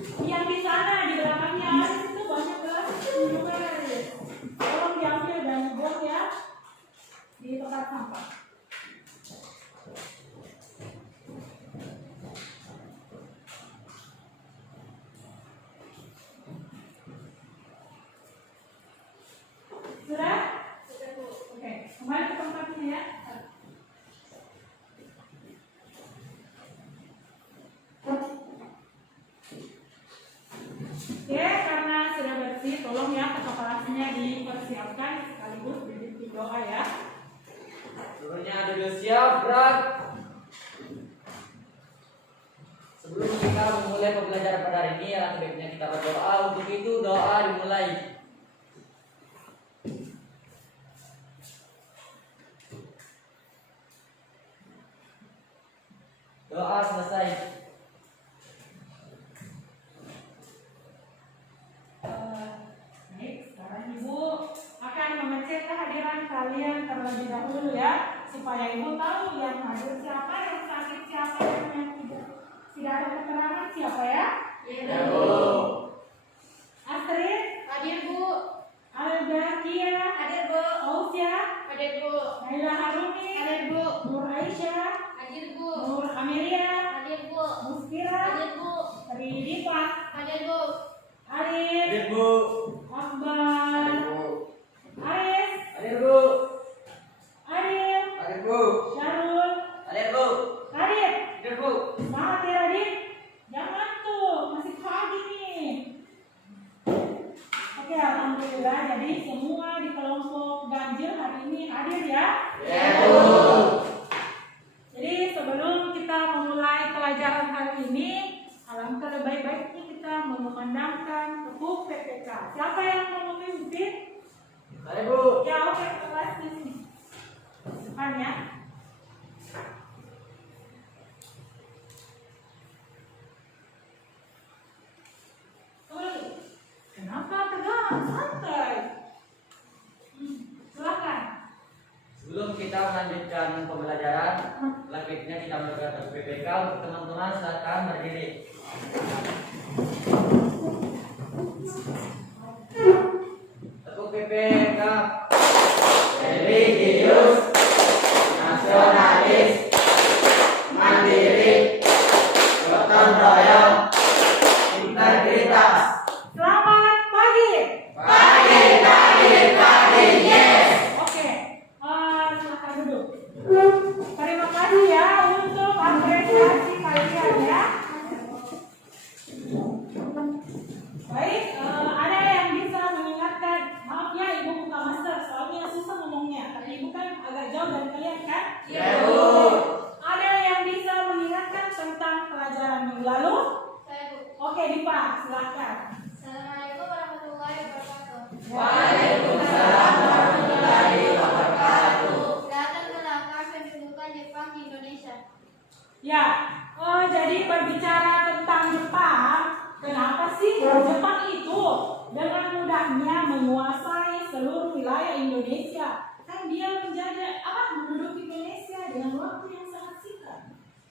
Yang di sana di belakangnya Aris itu banyak gelas minuman. Tolong diambil dan dibuang ya di tempat sampah. Sudah? Oke, kembali ke tempatnya ya. Oke, karena sudah bersih, tolong ya kelasnya dipersiapkan sekaligus dibimbing doa ya. Seluruhnya duduk siap, gerak. Sebelum kita memulai pembelajaran pada hari ini, alangkah baiknya kita berdoa. Untuk itu doa dimulai. Doa selesai. Baik, sekarang Ibu akan mengecek kehadiran kalian terlebih dahulu ya, supaya Ibu tahu yang hadir siapa, yang sakit siapa, dan yang tidak ada keterangan siapa ya. Ya, Bu. Astrid, Hadir Bu. Alda, Kia, Hadir Bu. Ausya, Hadir Bu. Naila Harumi, Hadir Bu. Nur Aisyah, Hadir Bu. Nur Amelia, Hadir Bu. Muskira, Hadir Bu. Ridipa, Hadir Bu. Arif, Hadir, Bu. Akbar, Aris, Hadir, Bu. Arif, Hadir, Bu. Syarul, Hadir, Bu. Arif. Hadir, Bu. Semangat ya Radit. Jangan tuh, masih pagi nih. Oke, alhamdulillah. Jadi semua di kelompok ganjil hari ini hadir ya. Ya, Bu. Jadi sebelum kita memulai pelajaran hari ini, alangkah lebih baiknya kita mengumandangkan tepuk PPK. Siapa yang mau memimpin? Hadir, Bu. Ya, oke, kelas di sini. Depan ya. Kenapa tegang? Santai. Silakan. Sebelum kita melanjutkan pembelajaran, selanjutnya kita melakukan PPK. Untuk teman-teman silakan berdiri. Tepuk PPK. Religius, nasionalis, mandiri, gotong royong, integritas. Selamat pagi. Pagi, yes. Oke, silakan duduk. Terima kasih ya untuk apresiasi kalian ya. Baik, ada yang bisa mengingatkan? Maaf ya, Ibu buka masker, soalnya susah ngomongnya. Tapi Ibu kan agak jauh dari kalian kan? Ya, Bu. Ada yang bisa mengingatkan tentang pelajaran minggu lalu? Saya Bu. Oke, Dipa, silakan. Assalamualaikum warahmatullahi wabarakatuh. Waalaikumsalam warahmatullahi wabarakatuh. Latar belakang kedudukan Jepang di Indonesia. Ya, jadi berbicara tentang Jepang, kenapa sih Jepang itu dengan mudahnya menguasai seluruh wilayah Indonesia? Kan dia menduduki Indonesia dengan waktu yang sangat singkat.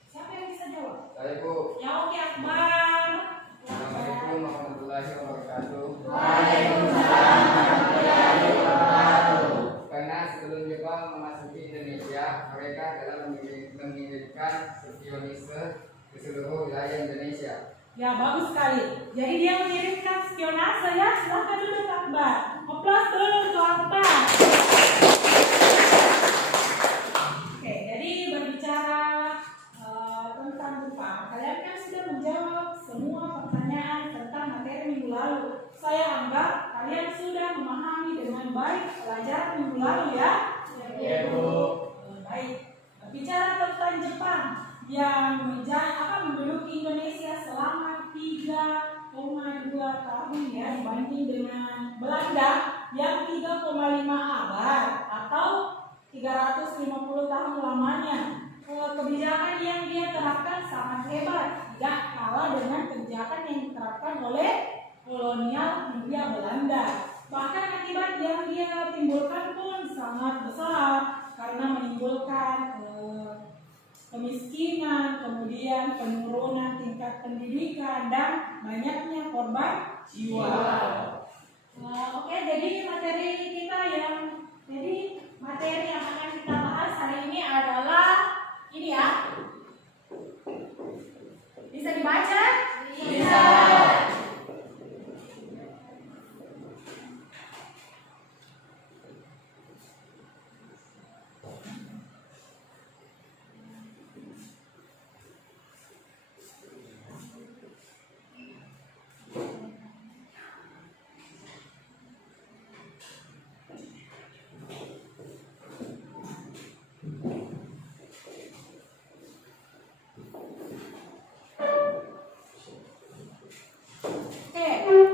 Siapa yang bisa jawab? Saya Bu. Ya, oke, Akbar. Assalamualaikum warahmatullahi wabarakatuh. Waalaikumsalam warahmatullahi wabarakatuh. Karena sebelum Jepang memasuki Indonesia, mereka telah mengirimkan spionise ke seluruh wilayah Indonesia. Ya, bagus sekali. Jadi dia mengirimkan spionase ya. Silahkan duduk, Akbar. Aplaus dulu untuk Akbar. Oke, jadi berbicara tentang Jepang, kalian kan sudah menjawab semua pertanyaan tentang materi minggu lalu. Saya anggap kalian sudah memahami dengan baik pelajaran minggu lalu ya. Ya, Bu. Baik. Bicara tentang Jepang yang menduduki Indonesia selama 3,2 tahun ya, dibanding dengan Belanda yang 3,5 abad atau 350 tahun lamanya. Kebijakan yang dia terapkan sangat hebat, tidak kalah dengan kebijakan yang diterapkan oleh kolonial Hindia Belanda. Bahkan akibat yang dia timbulkan pun sangat besar karena menimbulkan kemiskinan, kemudian penurunan tingkat pendidikan dan banyaknya korban jiwa. Oke, jadi materi yang akan kita bahas hari ini adalah ini ya. Bisa dibaca? Bisa. Oke,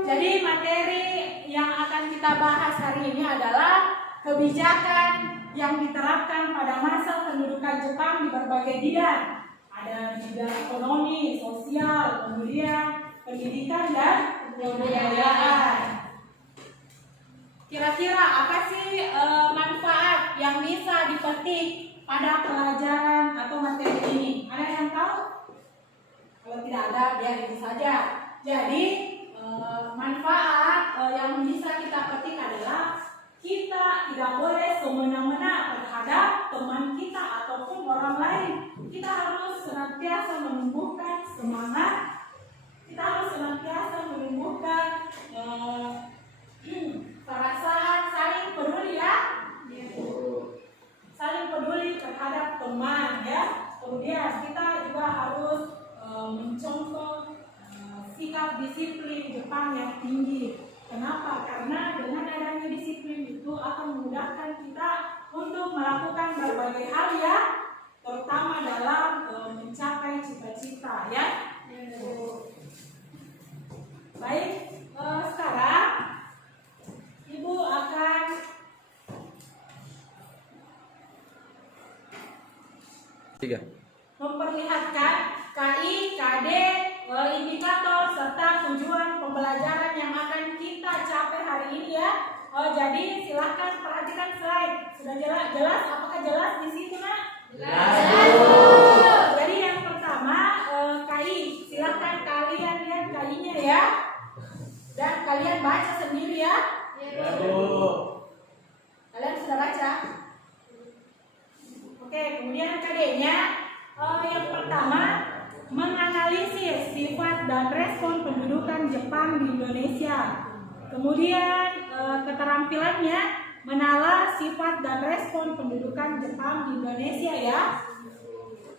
jadi materi yang akan kita bahas hari ini adalah kebijakan yang diterapkan pada masa pendudukan Jepang di berbagai bidang. Ada di bidang ekonomi, sosial, kemudian pendidikan dan kebudayaan. Kira-kira apa sih manfaat yang bisa dipetik pada pelajaran atau materi ini? Ada yang tahu? Kalau tidak ada, biar itu saja. Jadi manfaat yang bisa kita petik adalah kita tidak boleh semena-mena terhadap teman kita ataupun orang lain. Kita harus senantiasa menumbuhkan semangat. Kita harus senantiasa menumbuhkan perasaan saling peduli ya. Saling peduli terhadap teman ya. Kemudian kita juga harus mencontoh sikap disiplin Jepang yang tinggi. Kenapa? Karena dengan adanya disiplin itu akan memudahkan kita untuk melakukan berbagai hal ya, terutama dalam mencapai cita-cita ya. Baik, sekarang Ibu akan memperlihatkan KI, KD, indikator serta tujuan pembelajaran yang akan kita capai hari ini ya. Jadi silahkan perhatikan slide. Sudah jelas? Apakah jelas di situ nak? Jelas. Jadi yang pertama KI. Silahkan kalian lihat KI-nya ya. Dan kalian baca sendiri ya. Kalian sudah baca? Oke, kemudian KD-nya yang pertama menganalisis sifat dan respon pendudukan Jepang di Indonesia. Kemudian keterampilannya menalar sifat dan respon pendudukan Jepang di Indonesia ya.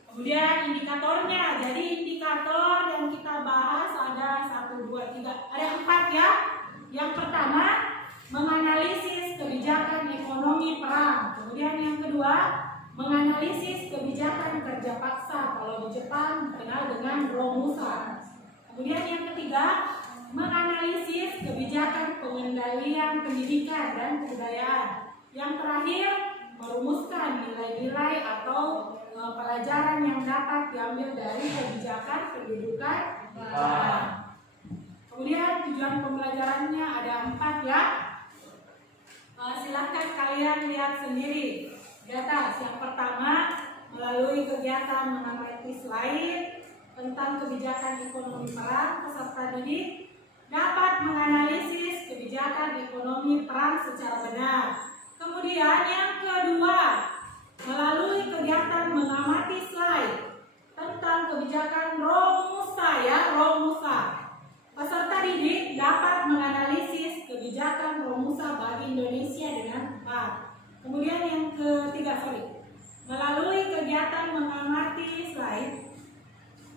Kemudian indikatornya, jadi indikator yang kita bahas ada 1, 2, 3, ada 4 ya. Yang pertama menganalisis kebijakan ekonomi perang. Kemudian yang kedua menganalisis kebijakan kerja paksa, kalau di Jepang dikenal dengan Romusa. Kemudian yang ketiga, menganalisis kebijakan pengendalian pendidikan dan kebudayaan. Yang terakhir, merumuskan nilai-nilai atau pelajaran yang dapat diambil dari kebijakan pendidikan. Kemudian tujuan pembelajarannya ada 4 ya. Silahkan kalian lihat sendiri. Di atas, yang pertama melalui kegiatan mengamati slide tentang kebijakan ekonomi perang, peserta didik dapat menganalisis kebijakan ekonomi perang secara benar. Kemudian yang kedua, melalui kegiatan mengamati slide tentang kebijakan Romusa ya, Romusa. Peserta didik dapat menganalisis kebijakan Romusa bagi Indonesia dengan tepat. Kemudian yang ketiga, melalui kegiatan mengamati slide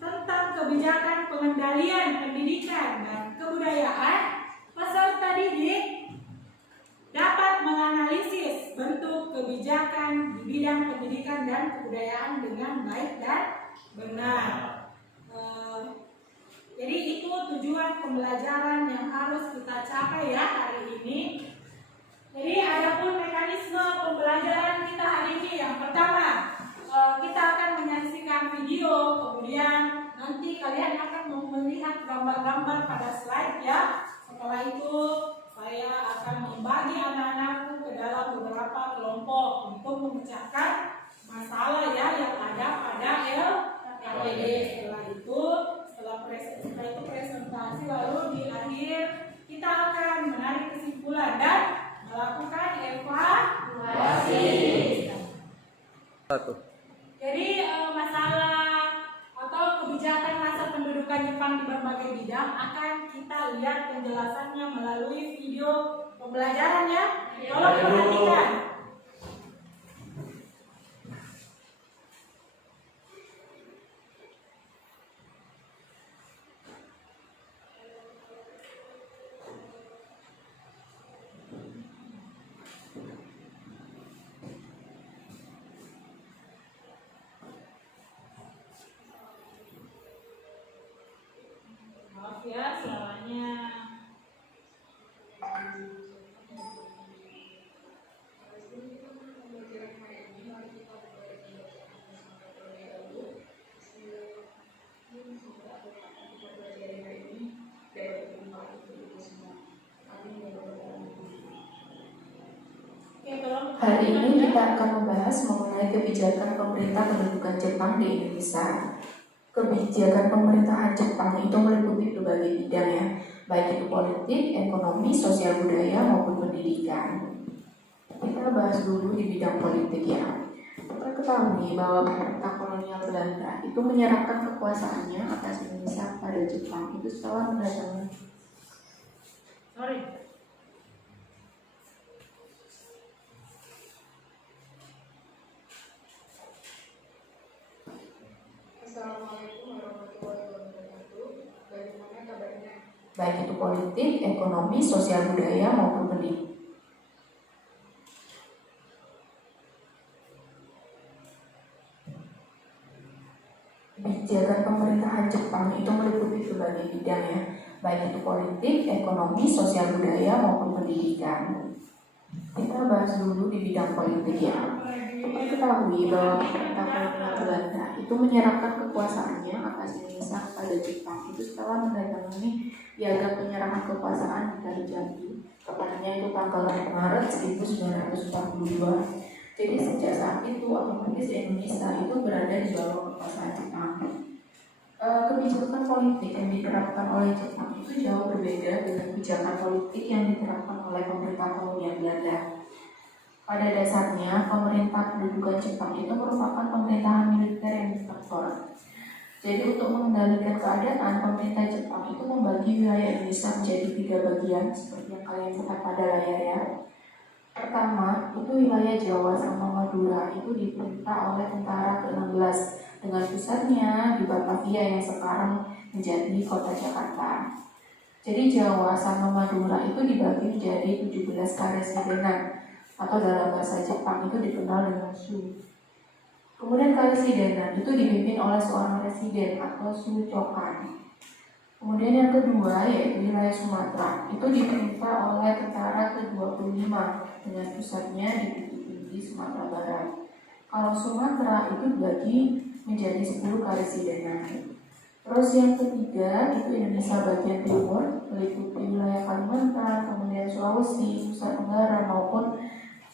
tentang kebijakan pengendalian pendidikan dan kebudayaan, peserta didik dapat menganalisis bentuk kebijakan di bidang pendidikan dan kebudayaan dengan baik dan benar. Jadi itu tujuan pembelajaran yang harus kita capai ya hari ini. Jadi adapun mekanisme pembelajaran kita hari ini, yang pertama kita akan menyaksikan video, kemudian nanti kalian akan melihat gambar-gambar pada slide ya. Setelah itu saya akan membagi anak-anakku ke dalam beberapa kelompok untuk memecahkan masalah ya yang ada pada LKPD. Setelah itu presentasi Jadi masalah atau kebijakan masa pendudukan Jepang di berbagai bidang akan kita lihat penjelasannya melalui video pembelajaran ya. Tolong perhatikan. Maaf ya suaranya. Oke, tolong. Hari ini kita akan membahas mengenai kebijakan pemerintah pendudukan Jepang di Indonesia. Kebijakan pemerintahan Jepang itu meliputi berbagai bidang ya, baik itu politik, ekonomi, sosial budaya maupun pendidikan. Kita bahas dulu di bidang politik ya. Kita ketahui bahwa pemerintah kolonial Belanda itu menyerahkan kekuasaannya atas Indonesia pada Jepang itu setelah mendatangi. Sorry. Assalamualaikum warahmatullahi wabarakatuh. Bagaimana kabarnya? Baik itu politik, ekonomi, sosial budaya maupun pendidikan. Kebijakan pemerintahan Jepang itu meliputi berbagai bidang ya, baik itu politik, ekonomi, sosial budaya maupun pendidikan. Kita bahas dulu di bidang politik ya. Kita ketahui bahwa pemerintah kolonial Belanda itu menyerahkan kekuasaannya atas Indonesia kepada Jepang itu setelah menandatangani piagam penyerahan kekuasaan di Kalijati tepatnya itu tanggal 6 Maret 1942. Jadi sejak saat itu otomatis Indonesia itu berada di bawah kekuasaan Jepang. Kebijakan politik yang diterapkan oleh Jepang itu jauh berbeda dengan kebijakan politik yang diterapkan oleh pemerintah kolonial Belanda. Pada dasarnya, pemerintah pendudukan Jepang itu merupakan pemerintahan militer yang diktator. Jadi untuk mengendalikan keadaan, pemerintah Jepang itu membagi wilayah Indonesia menjadi 3 bagian seperti yang kalian lihat pada layar ya. Pertama, itu wilayah Jawa sama Madura itu diperintah oleh tentara ke-16 dengan pusatnya di Batavia yang sekarang menjadi kota Jakarta. Jadi Jawa sama Madura itu dibagi menjadi 17 karesidenan atau dalam bahasa Jepang itu dikenal dengan Shu. Kemudian karesidenan itu dipimpin oleh seorang residen atau Shuchokan. Kemudian yang kedua yaitu wilayah Sumatera itu diperintah oleh tentara ke-25 dengan pusatnya di Bukit Tinggi, Sumatera Barat. Kalau Sumatera itu dibagi menjadi 10 karesidenan. Terus yang ketiga itu Indonesia bagian timur meliputi wilayah Kalimantan, kemudian Sulawesi, Nusa Tenggara maupun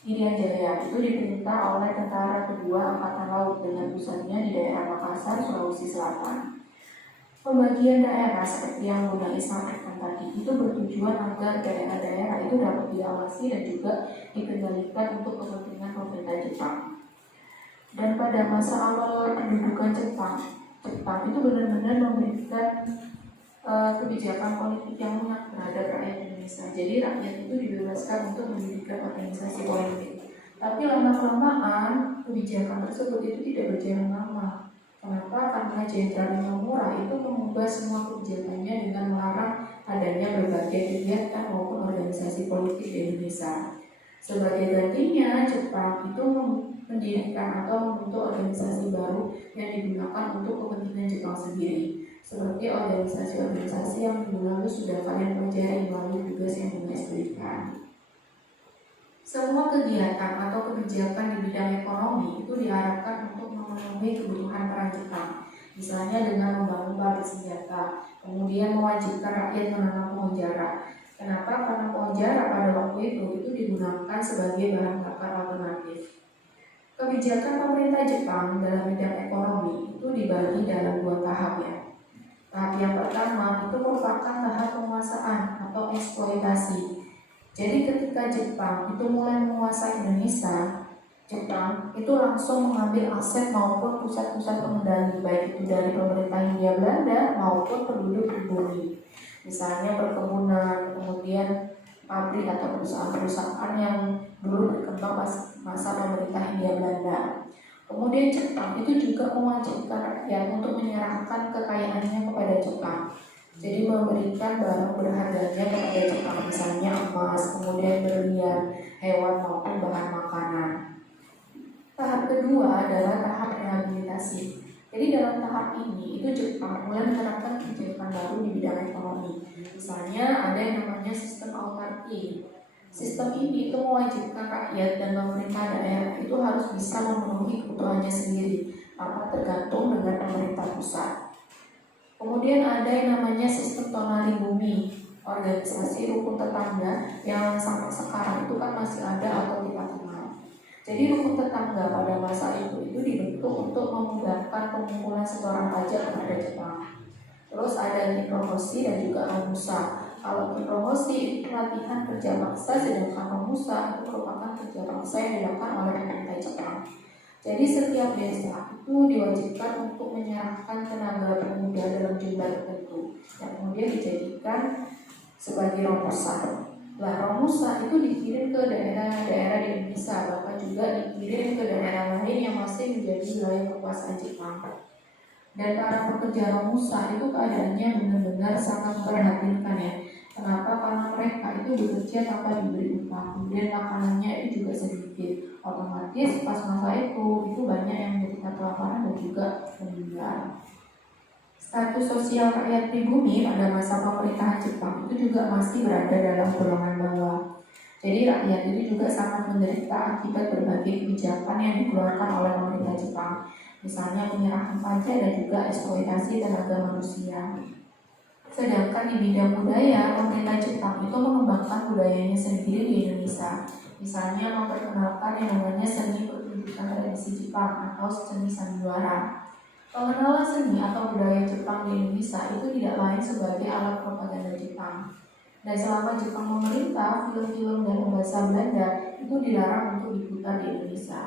Irian Jaya itu diperintah oleh tentara kedua Angkatan Laut dengan pusatnya di daerah Makassar, Sulawesi Selatan. Pembagian daerah seperti yang Bunda sampaikan tadi itu bertujuan agar daerah-daerah itu dapat diawasi dan juga dikendalikan untuk kepentingan pemerintah Jepang. Dan pada masa awal pendudukan Jepang itu benar-benar memberikan kebijakan politik yang lunak terhadap rakyat Indonesia. Jadi rakyat itu dibebaskan untuk mendirikan organisasi politik. Tapi lama-kelamaan kebijakan tersebut itu tidak berjalan lama. Kenapa? Karena Jenderal Imamura itu mengubah semua kebijakannya dengan melarang adanya berbagai kegiatan maupun organisasi politik di Indonesia. Sebagai gantinya, Jepang itu mendirikan atau membentuk organisasi baru yang digunakan untuk kepentingan Jepang sendiri. Seperti organisasi-organisasi yang minggu lalu sudah kalian pelajari melalui tugas yang Bunda berikan. Semua kegiatan atau kebijakan di bidang ekonomi itu diharapkan untuk memenuhi kebutuhan peran Jepang. Misalnya dengan membangun pabrik senjata, kemudian mewajibkan rakyat menanam pohon jarak. Kenapa? Karena pohon jarak pada waktu itu digunakan sebagai bahan bakar alternatif. Kebijakan pemerintah Jepang dalam bidang ekonomi itu dibagi dalam 2 tahap ya. Tahap yang pertama itu merupakan tahap penguasaan atau eksploitasi. Jadi ketika Jepang itu mulai menguasai Indonesia, Jepang itu langsung mengambil aset maupun pusat-pusat pengendali baik itu dari pemerintah Hindia Belanda maupun penduduk pribumi. Misalnya perkebunan, kemudian pabrik atau perusahaan-perusahaan yang dulu berkembang masa pemerintah Hindia Belanda. Kemudian Jepang itu juga mewajibkan rakyat untuk menyerahkan kekayaannya kepada Jepang. Jadi memberikan barang berharganya kepada Jepang, misalnya emas, kemudian berlian, hewan maupun bahan makanan. Tahap kedua adalah tahap rehabilitasi. Jadi dalam tahap ini itu Jepang mulai menerapkan kebijakan baru di bidang ekonomi. Misalnya ada yang namanya sistem autarki. Sistem ini itu mewajibkan rakyat dan pemerintah daerah itu harus bisa memenuhi kebutuhannya sendiri tanpa tergantung dengan pemerintah pusat. Kemudian ada yang namanya sistem tonali bumi, organisasi rukun tetangga yang sampai sekarang itu kan masih ada atau kita kenal. Jadi rukun tetangga pada masa itu dibentuk untuk memudahkan pengumpulan setoran pajak kepada Jepang. Terus ada Kiprohoshi dan juga Romusa. Kalau Kiprohoshi itu pelatihan kerja paksa, sedangkan Romusa itu merupakan kerja paksa yang dilakukan oleh pemerintah Jepang. Jadi setiap desa itu diwajibkan untuk menyerahkan tenaga pemuda dalam jumlah tertentu yang kemudian dijadikan sebagai Romusa. Lah Romusa itu dikirim ke daerah-daerah di Indonesia, bahkan juga dikirim ke daerah lain yang masih menjadi wilayah kekuasaan Jepang. Dan para pekerja Romusa itu keadaannya benar-benar sangat memprihatinkan ya. Kenapa? Karena mereka itu bekerja tanpa diberi upah, kemudian makanannya itu juga sedikit. Otomatis pas masa itu banyak yang menderita kelaparan dan juga meninggal. Status sosial rakyat pribumi pada masa pemerintahan Jepang itu juga masih berada dalam golongan bawah. Jadi rakyat itu juga sangat menderita akibat berbagai kebijakan yang dikeluarkan oleh pemerintah Jepang. Misalnya penyerahan pajak dan juga eksploitasi tenaga manusia. Sedangkan di bidang budaya, pemerintah Jepang itu mengembangkan budayanya sendiri di Indonesia. Misalnya memperkenalkan yang namanya seni pertunjukan tradisi Jepang atau seni sandiwara. Pengenalan seni atau budaya Jepang di Indonesia itu tidak lain sebagai alat propaganda Jepang. Dan selama Jepang memerintah, film-film dan bahasa Belanda itu dilarang untuk diputar di Indonesia.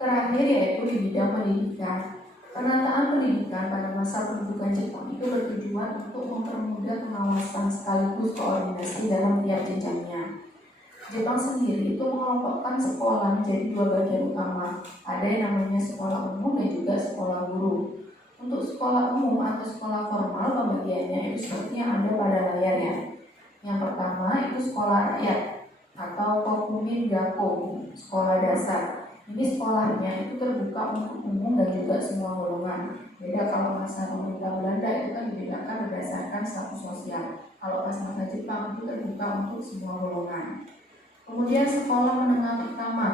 Terakhir yaitu di bidang pendidikan. Penataan pendidikan pada masa pendudukan Jepang itu bertujuan untuk mempermudah pengawasan sekaligus koordinasi dalam tiap jenjangnya. Jepang sendiri itu mengelompokkan sekolah menjadi dua bagian utama. Ada yang namanya sekolah umum dan juga sekolah guru. Untuk sekolah umum atau sekolah formal pembagiannya itu seperti yang ada pada layar ya. Yang pertama itu sekolah rakyat atau Kokumin Gakko, sekolah dasar. Ini sekolahnya itu terbuka untuk umum dan juga semua golongan. Beda kalau masa pemerintah Belanda itu kan dibedakan berdasarkan status sosial. Kalau pas masa Jepang itu terbuka untuk semua golongan. Kemudian sekolah menengah pertama,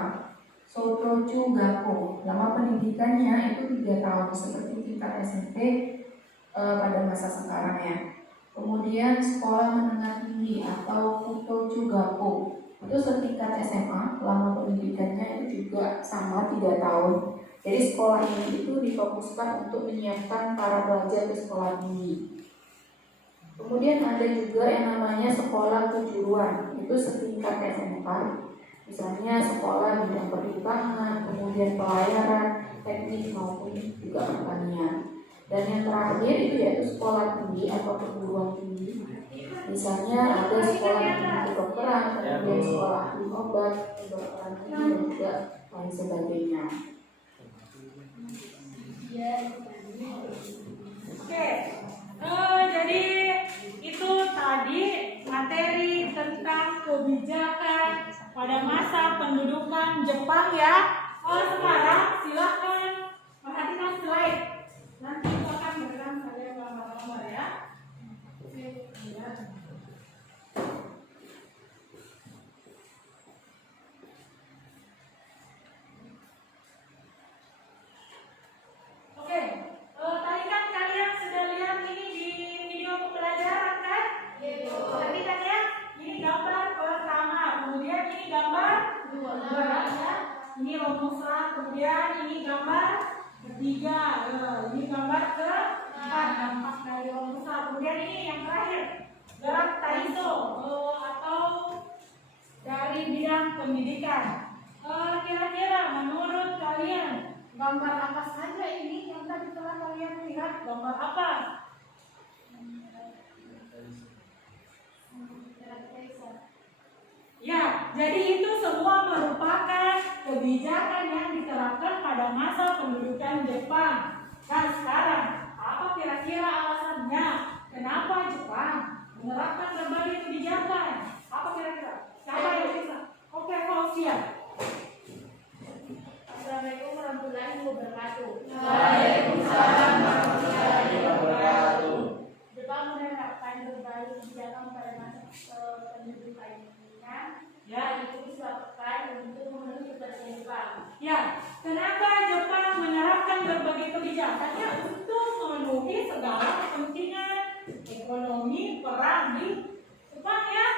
Sotochu Gakko. Lama pendidikannya itu 3 tahun seperti tingkat SMP pada masa sekarang ya. Kemudian sekolah menengah tinggi atau Kutochu Gakko. Itu setingkat SMA, lama pendidikannya itu juga sama 3 tahun. Jadi sekolah ini itu difokuskan untuk menyiapkan para pelajar ke sekolah tinggi. Kemudian ada juga yang namanya sekolah kejuruan, itu setingkat SMK. Misalnya sekolah bidang pertambangan, kemudian pelayaran, teknik maupun juga pertanian. Dan yang terakhir itu yaitu sekolah tinggi atau perguruan tinggi. Misalnya ada sekolah tinggi kedokteran, kemudian sekolah ahli obat, kedokteran tinggi dan juga lain sebagainya. Oke, jadi itu tadi materi tentang kebijakan pada masa pendudukan Jepang ya. Sekarang silakan perhatikan slide. Nanti itu akan bergerak saya gambar-gambar ya. Oke, tadi kan kalian sudah lihat ini di video pembelajaran kan? Perhatikan ya, ini gambar pertama, kemudian ini gambar kedua ya. Ini Romusa, kemudian ini gambar ketiga, ini gambar keempat, dampak dari Romusa. Kemudian ini yang terakhir, gerak Taiso atau dari bidang pendidikan. Kira-kira menurut kalian gambar apa saja ini yang tadi telah kalian lihat? Gambar apa? Ya, jadi itu semua merupakan kebijakan yang diterapkan pada masa pendudukan Jepang. Dan sekarang, apa kira-kira alasannya? Kenapa Jepang menerapkan berbagai kebijakan? Apa kira-kira? Siapa yang bisa? Oke, Fauzia. Assalamualaikum warahmatullahi wabarakatuh. Waalaikumsalam warahmatullahi wabarakatuh. Jepang menerapkan berbagai kebijakan pada masa pendudukannya. Ya, Itu disebabkan untuk memenuhi kepentingan Jepang. ya. Kenapa Jepang menerapkan berbagai kebijakannya untuk memenuhi segala kepentingan ekonomi perang di Jepang ya?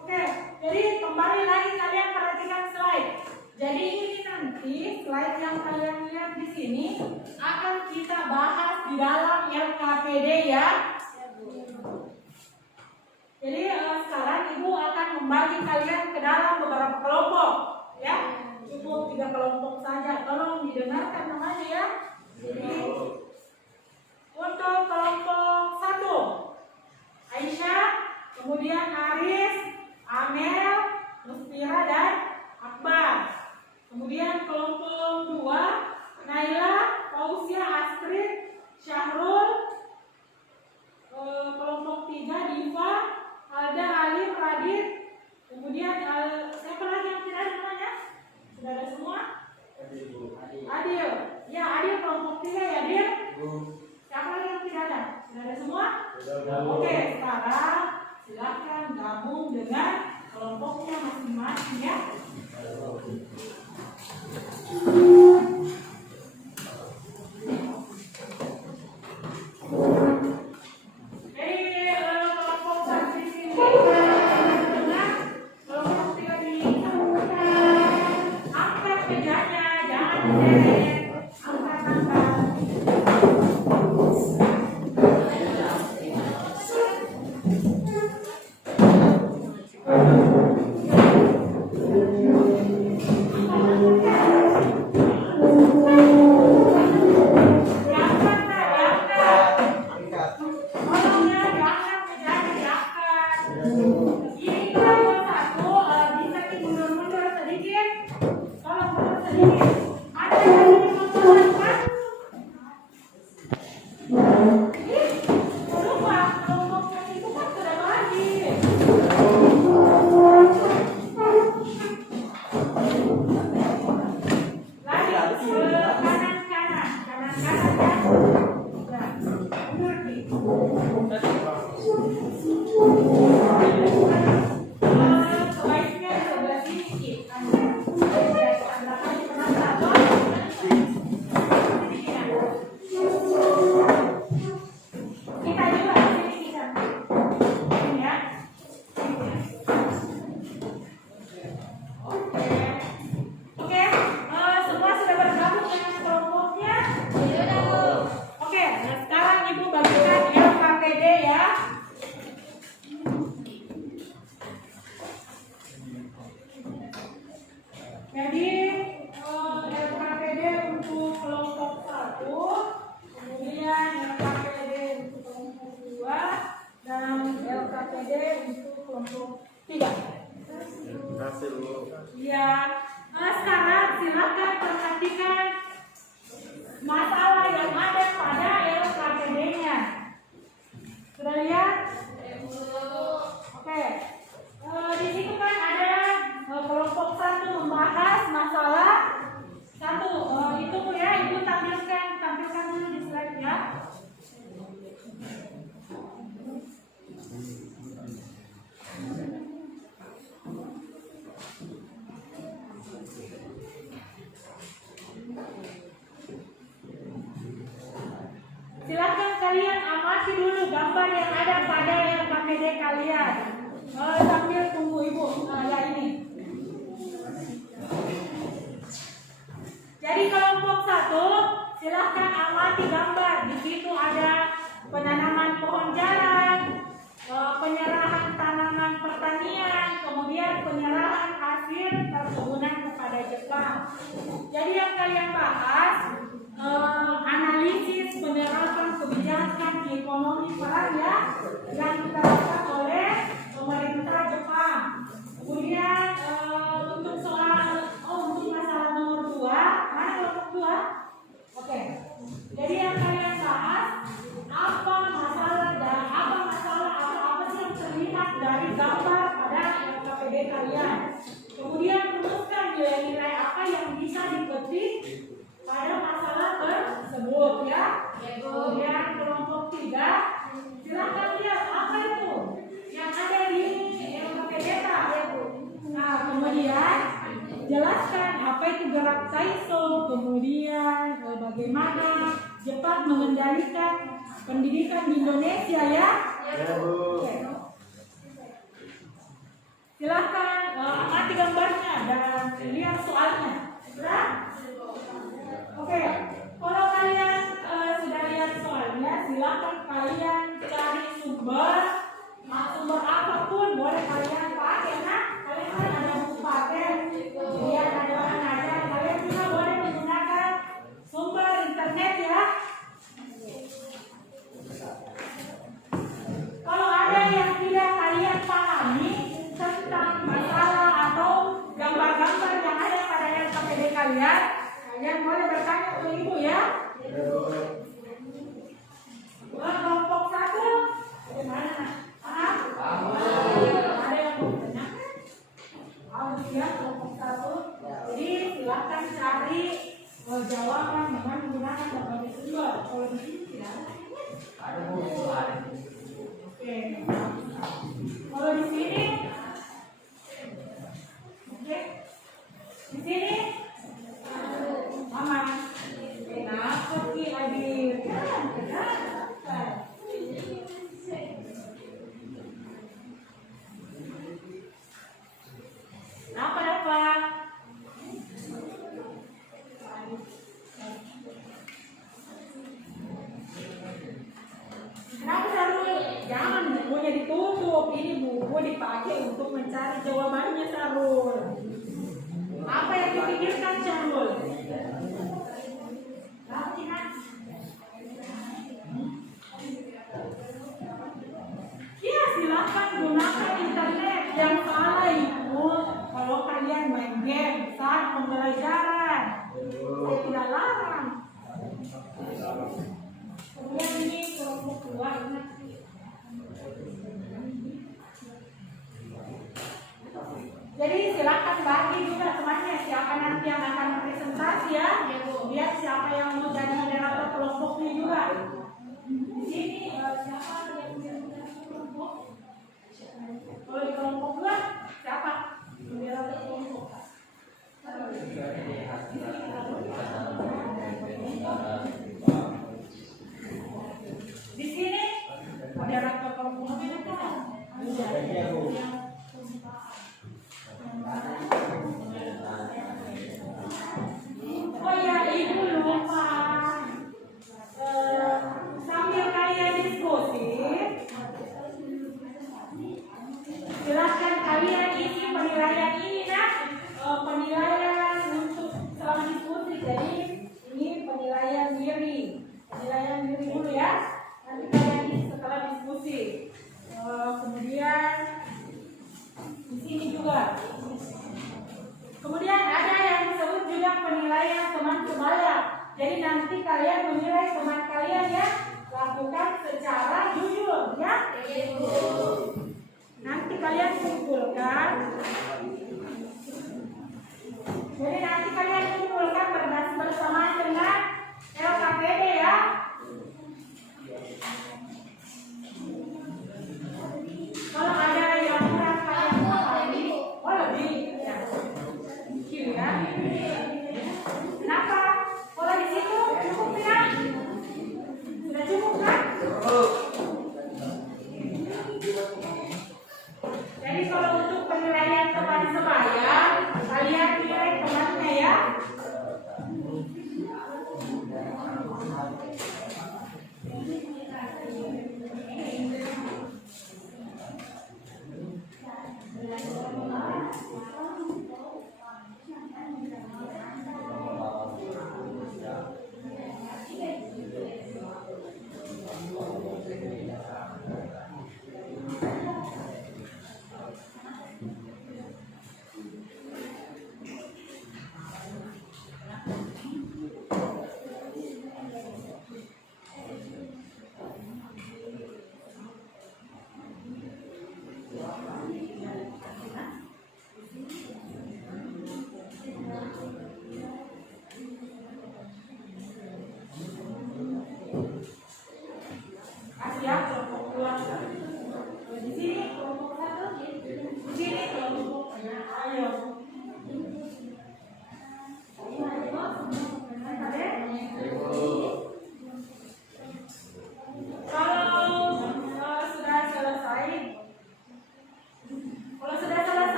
Oke, jadi kembali lagi kalian perhatikan slide. Jadi ini nanti slide yang kalian lihat di sini akan kita bahas di dalam LKPD ya. Jadi sekarang Ibu akan membagi kalian ke dalam beberapa kelompok ya. Cukup 3 kelompok saja. Tolong didengarkan namanya ya. Jadi untuk kelompok 1 Aisyah, kemudian Aris, Amel, Muspira dan Akbar. Kemudian kelompok 2 Naila, Fauzia, Astrid, Syahrul. Kelompok 3 Diva, Alda, Alim, Radit. Kemudian siapa lagi yang tidak ada namanya? Sudah ada semua? Adil. Ya, Adil kelompok 3 ya, Adil. Siapa lagi yang tidak ada? Sudah ada semua? Oke, sekarang silahkan gabung dengan kelompoknya masing-masing ya. Silakan kalian amati dulu gambar yang ada pada LKPD kalian. Sambil tunggu Ibu. Ya ini. Jadi kelompok 1, silahkan amati gambar. Di situ ada penanaman pohon jalan, penyerahan tanaman pertanian, kemudian penyerahan hasil perkebunan kepada Jepang. Jadi yang kalian bahas analisis penerapan kebijakan ekonomi perang ya yang diterapkan oleh pemerintah Jepang. Kemudian untuk masalah nomor 2, mana nomor 2? Oke. Jadi yang kalian bahas apa masalah atau apa sih yang terlihat dari gambar pada LKPD kalian. Kemudian rumuskan nilai-nilai apa yang bisa dipetik pada masalah tersebut ya. Kemudian kelompok 3, silakan lihat apa itu yang ada di LKPD. Nah, kemudian jelaskan apa itu gerak Taisho, kemudian bagaimana Jepang mengendalikan pendidikan di Indonesia ya. Oke. Silahkan amati gambarnya dan lihat soalnya. Sudah? Oke. Kalau kalian sudah lihat soalnya, silakan kalian cari sumber apapun boleh kalian pakai. Nah, kalian kan ada buku paket, kemudian ada orang ajar, kalian juga boleh menggunakan sumber internet ya. Kalau ada yang tidak kalian pahami tentang masalah atau gambar-gambar yang ada pada LKPD kalian, kalian boleh bertanya ke ibu ya. Kelompok 1, bagaimana? Paham? Ada yang mau bertanya? Harus ya kelompok 1. Jadi silakan cari jawaban dengan menggunakan berbagai sumber. Kalau di sini tidak ada. Oke. Kalau di sini, oke. Di sini aman. Kenapa Ki Adit? Apa? Kenapa Sarul? Jangan bukunya ditutup. Ini buku dipakai untuk mencari jawabannya Sarul. Apa yang dipikirkan Sarul? Ya silakan gunakan internet. Yang salah ibu kalau kalian main game saat pembelajaran. Saya tidak larang. Kemudian ini kelompok 2 ingat. Jadi silakan bagi juga temannya siapa nanti yang akan presentasi ya. Kemudian siapa yang mau jadi moderator kelompoknya juga. Di sini siapa yang moderator kelompok? Kalau di kelompok 2 siapa moderator kelompok? Di sini moderator kelompok kan? Oh ya, ibu lupa. Sambil kalian diskusi, silahkan kalian isi penilaian ini nah. Penilaian untuk selama diskusi. Jadi ini penilaian diri. Penilaian diri dulu ya. Nanti kalian isi setelah diskusi. Kemudian di sini juga. Kemudian ada yang disebut juga penilaian teman sebaya. Jadi nanti kalian menilai teman kalian ya, lakukan secara jujur ya. Nanti kalian kumpulkan. Jadi nanti kalian kumpulkan bersamaan dengan LKPD ya. Kalau ada yang kurang kalian pahami, lebih ya. Ya. Kenapa? Kalau di situ cukup ya? Sudah cukup kan? Jadi kalau untuk penilaian teman sebaya, kalian nilai temannya ya.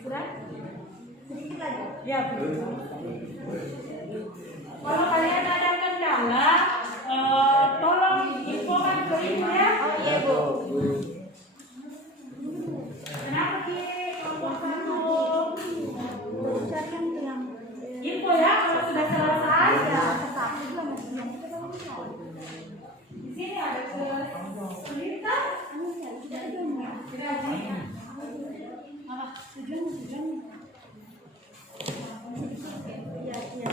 Sudah? Sedikit lagi. Ya, kalau kalian ada kendala, tolong infokan ke ibu ya. Oh iya Bu. Kenapa di kelompok satu? Kan bilang Info ya kalau sudah selesai. ya tetapi juga masih yang kita belum bisa. Di sini ada kesulitan. Tidak ada. Tidak ada. Apa? Tujuan. Ya, ya.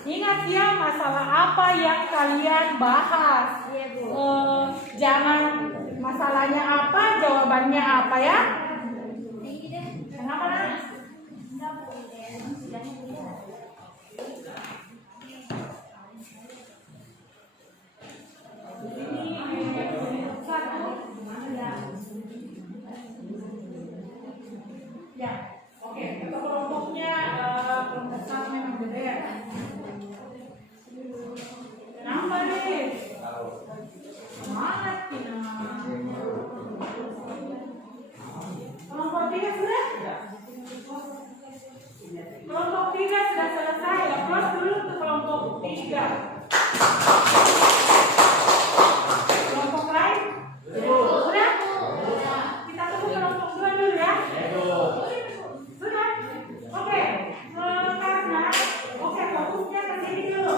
Ingat ya masalah apa yang kalian bahas. Iya Bu. Jangan masalahnya apa, jawabannya apa ya. Ini deh. Kenapa nak? Enggak Bu. Sudah bisa. Ya, oke. Untuk kelompoknya kelompok satu memang beda ya. Kenapa nih? Semangat Tina. Kelompok tiga sudah? Kelompok tiga sudah selesai. Lepas dulu untuk kelompok tiga. Kelompok lain? Sudah? Kita tunggu kelompok dua dulu ya. Sudah? Oke. Karena fokusnya ke sini dulu.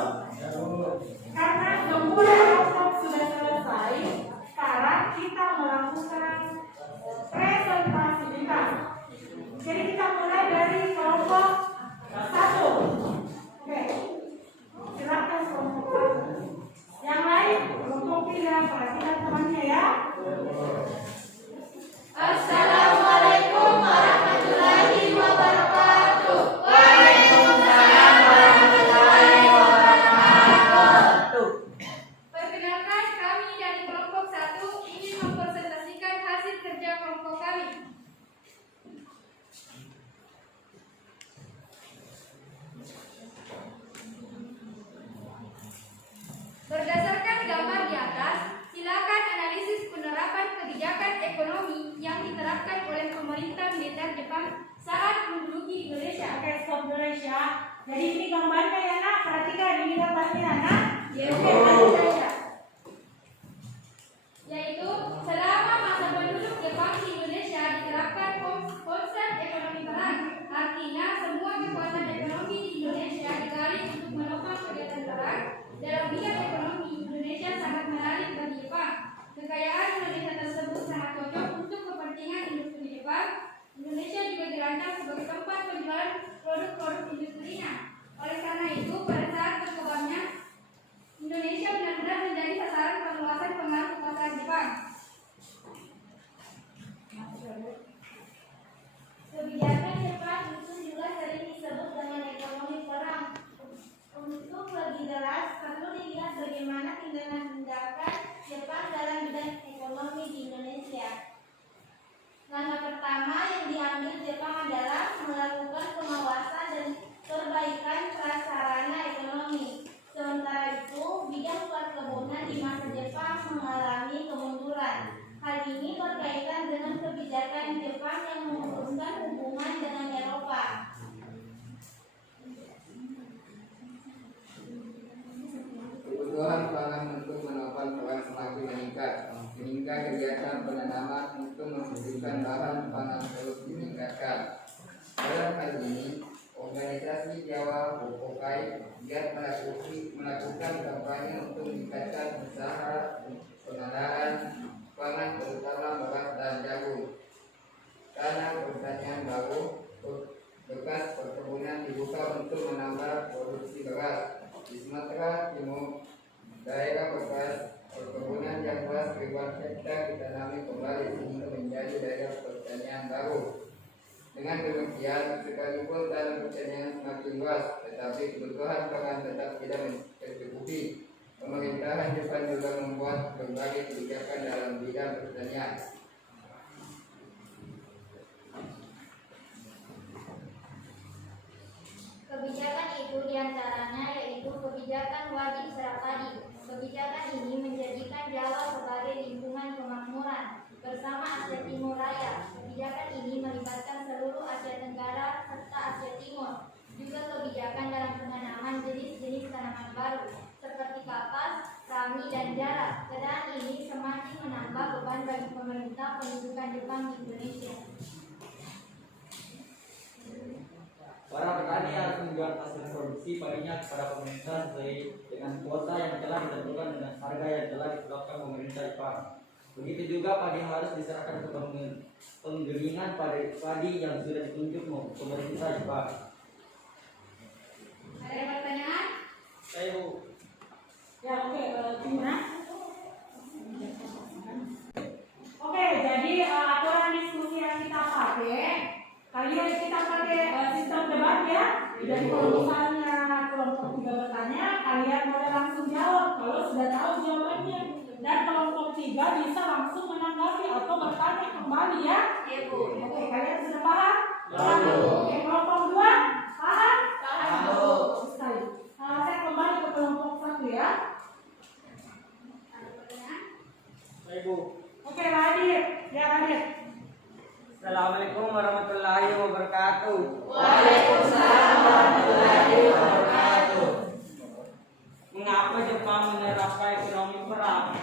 Karena semua kelompok sudah selesai, sekarang kita melakukan presentasi kita. Jadi kita mulai dari kelompok satu. Oke. Silakan kelompok satu. Yang lain kelompok tiga, perhatikan temannya ya. Assalamualaikum warahmatullahi wabarakatuh. Waalaikumsalam warahmatullahi wabarakatuh. Perkenalkan, kami dari kelompok 1 ingin mempresentasikan hasil kerja kelompok kami. Berdasarkan gambar di atas, silakan analisis penerapan kebijakan ekonomi yang diterapkan oleh pemerintah militer Jepang saat menduduki Indonesia. Oke, stop dulu ya. Jadi ini gambarnya ya nak, perhatikan ini gambarnya nak. Yaitu selama masa penduduk Jepang di Indonesia diterapkan konsep ekonomi perang. Artinya semua kekuatan ekonomi di Indonesia ditarik untuk menopang kegiatan perang. Dalam bidang ekonomi, Indonesia sangat menarik bagi Jepang. Kekayaan Indonesia tersebut sangat cocok untuk kepentingan industri Jepang. Indonesia juga dirancang sebagai tempat penjualan produk-produk industrinya. Oleh karena itu, pada saat berkembangnya, Indonesia benar-benar menjadi sasaran perluasan pengaruh kekuasaan Jepang. Kebijakan Jepang itu juga sering disebut dengan ekonomi perang. Untuk lebih jelas, perlu dilihat bagaimana tindakan Jepang dalam bidang ekonomi di Indonesia. Langkah pertama yang diambil Jepang adalah melakukan pengawasan dan perbaikan prasarana ekonomi. Sementara itu, bidang perkebunan di masa Jepang mengalami kemunduran. Hal ini berkaitan dengan kebijakan Jepang yang memutuskan hubungan dengan Eropa. Kebutuhan pangan untuk menopang perang semakin meningkat. Sehingga kegiatan penanaman untuk mewujudkan bahan pangan terus ditingkatkan. Dalam hal ini, organisasi Jawa Pokai giat melakukan kampanye untuk meningkatkan usaha pengelolaan pangan terutama beras dan jagung. Karena pertanian baru, bekas perkebunan dibuka untuk menambah produksi beras. Di Sumatera Timur, daerah bekas perkebunan yang luas ribuan hektar ditanami kembali sehingga menjadi daerah pertanian baru. Dengan demikian, sekalipun tanah pertanian semakin luas, tetapi kebutuhan pangan tetap tidak tercukupi. Pemerintahan Jepang juga membuat berbagai kebijakan dalam bidang pertanian. kebijakan wajib serap padi. Kebijakan ini menjadikan Jawa sebagai lingkungan kemakmuran bersama Asia Timur Raya. Kebijakan ini melibatkan seluruh Asia Tenggara serta Asia Timur. Juga kebijakan dalam penanaman jenis-jenis tanaman baru seperti kapas, rami, dan jarak. Keadaan ini semakin menambah beban bagi pemerintah pendudukan Jepang di Indonesia. Para petani harus menjual hasil produksi padinya kepada pemerintah sesuai dengan kuota yang telah ditentukan dengan harga yang telah ditetapkan pemerintah Jepang. Begitu juga padi harus diserahkan ke penggilingan padi yang sudah ditunjuk pemerintah Jepang. Ada pertanyaan? Saya Bu. Ya, oke, gimana? Oke, jadi aturan diskusi yang kita pakai, kalian kita pakai sistem debat ya. Jadi kalau misalnya kelompok 3 bertanya, kalian boleh langsung jawab kalau sudah tahu jawabannya. Dan kelompok 3 bisa langsung menanggapi atau bertanya kembali ya. Iya Bu. Oke, kalian sudah paham? Paham, Bu. Oke, kelompok 2 paham? Paham, Bu. Bagus sekali. Saya kembali ke kelompok 1 ya. Ada pertanyaan? Saya Bu. Oke, Radit. Ya, Radit. Assalamualaikum warahmatullahi wabarakatuh. Waalaikumsalam warahmatullahi wabarakatuh. Mengapa Jepang menerapkan ekonomi perang?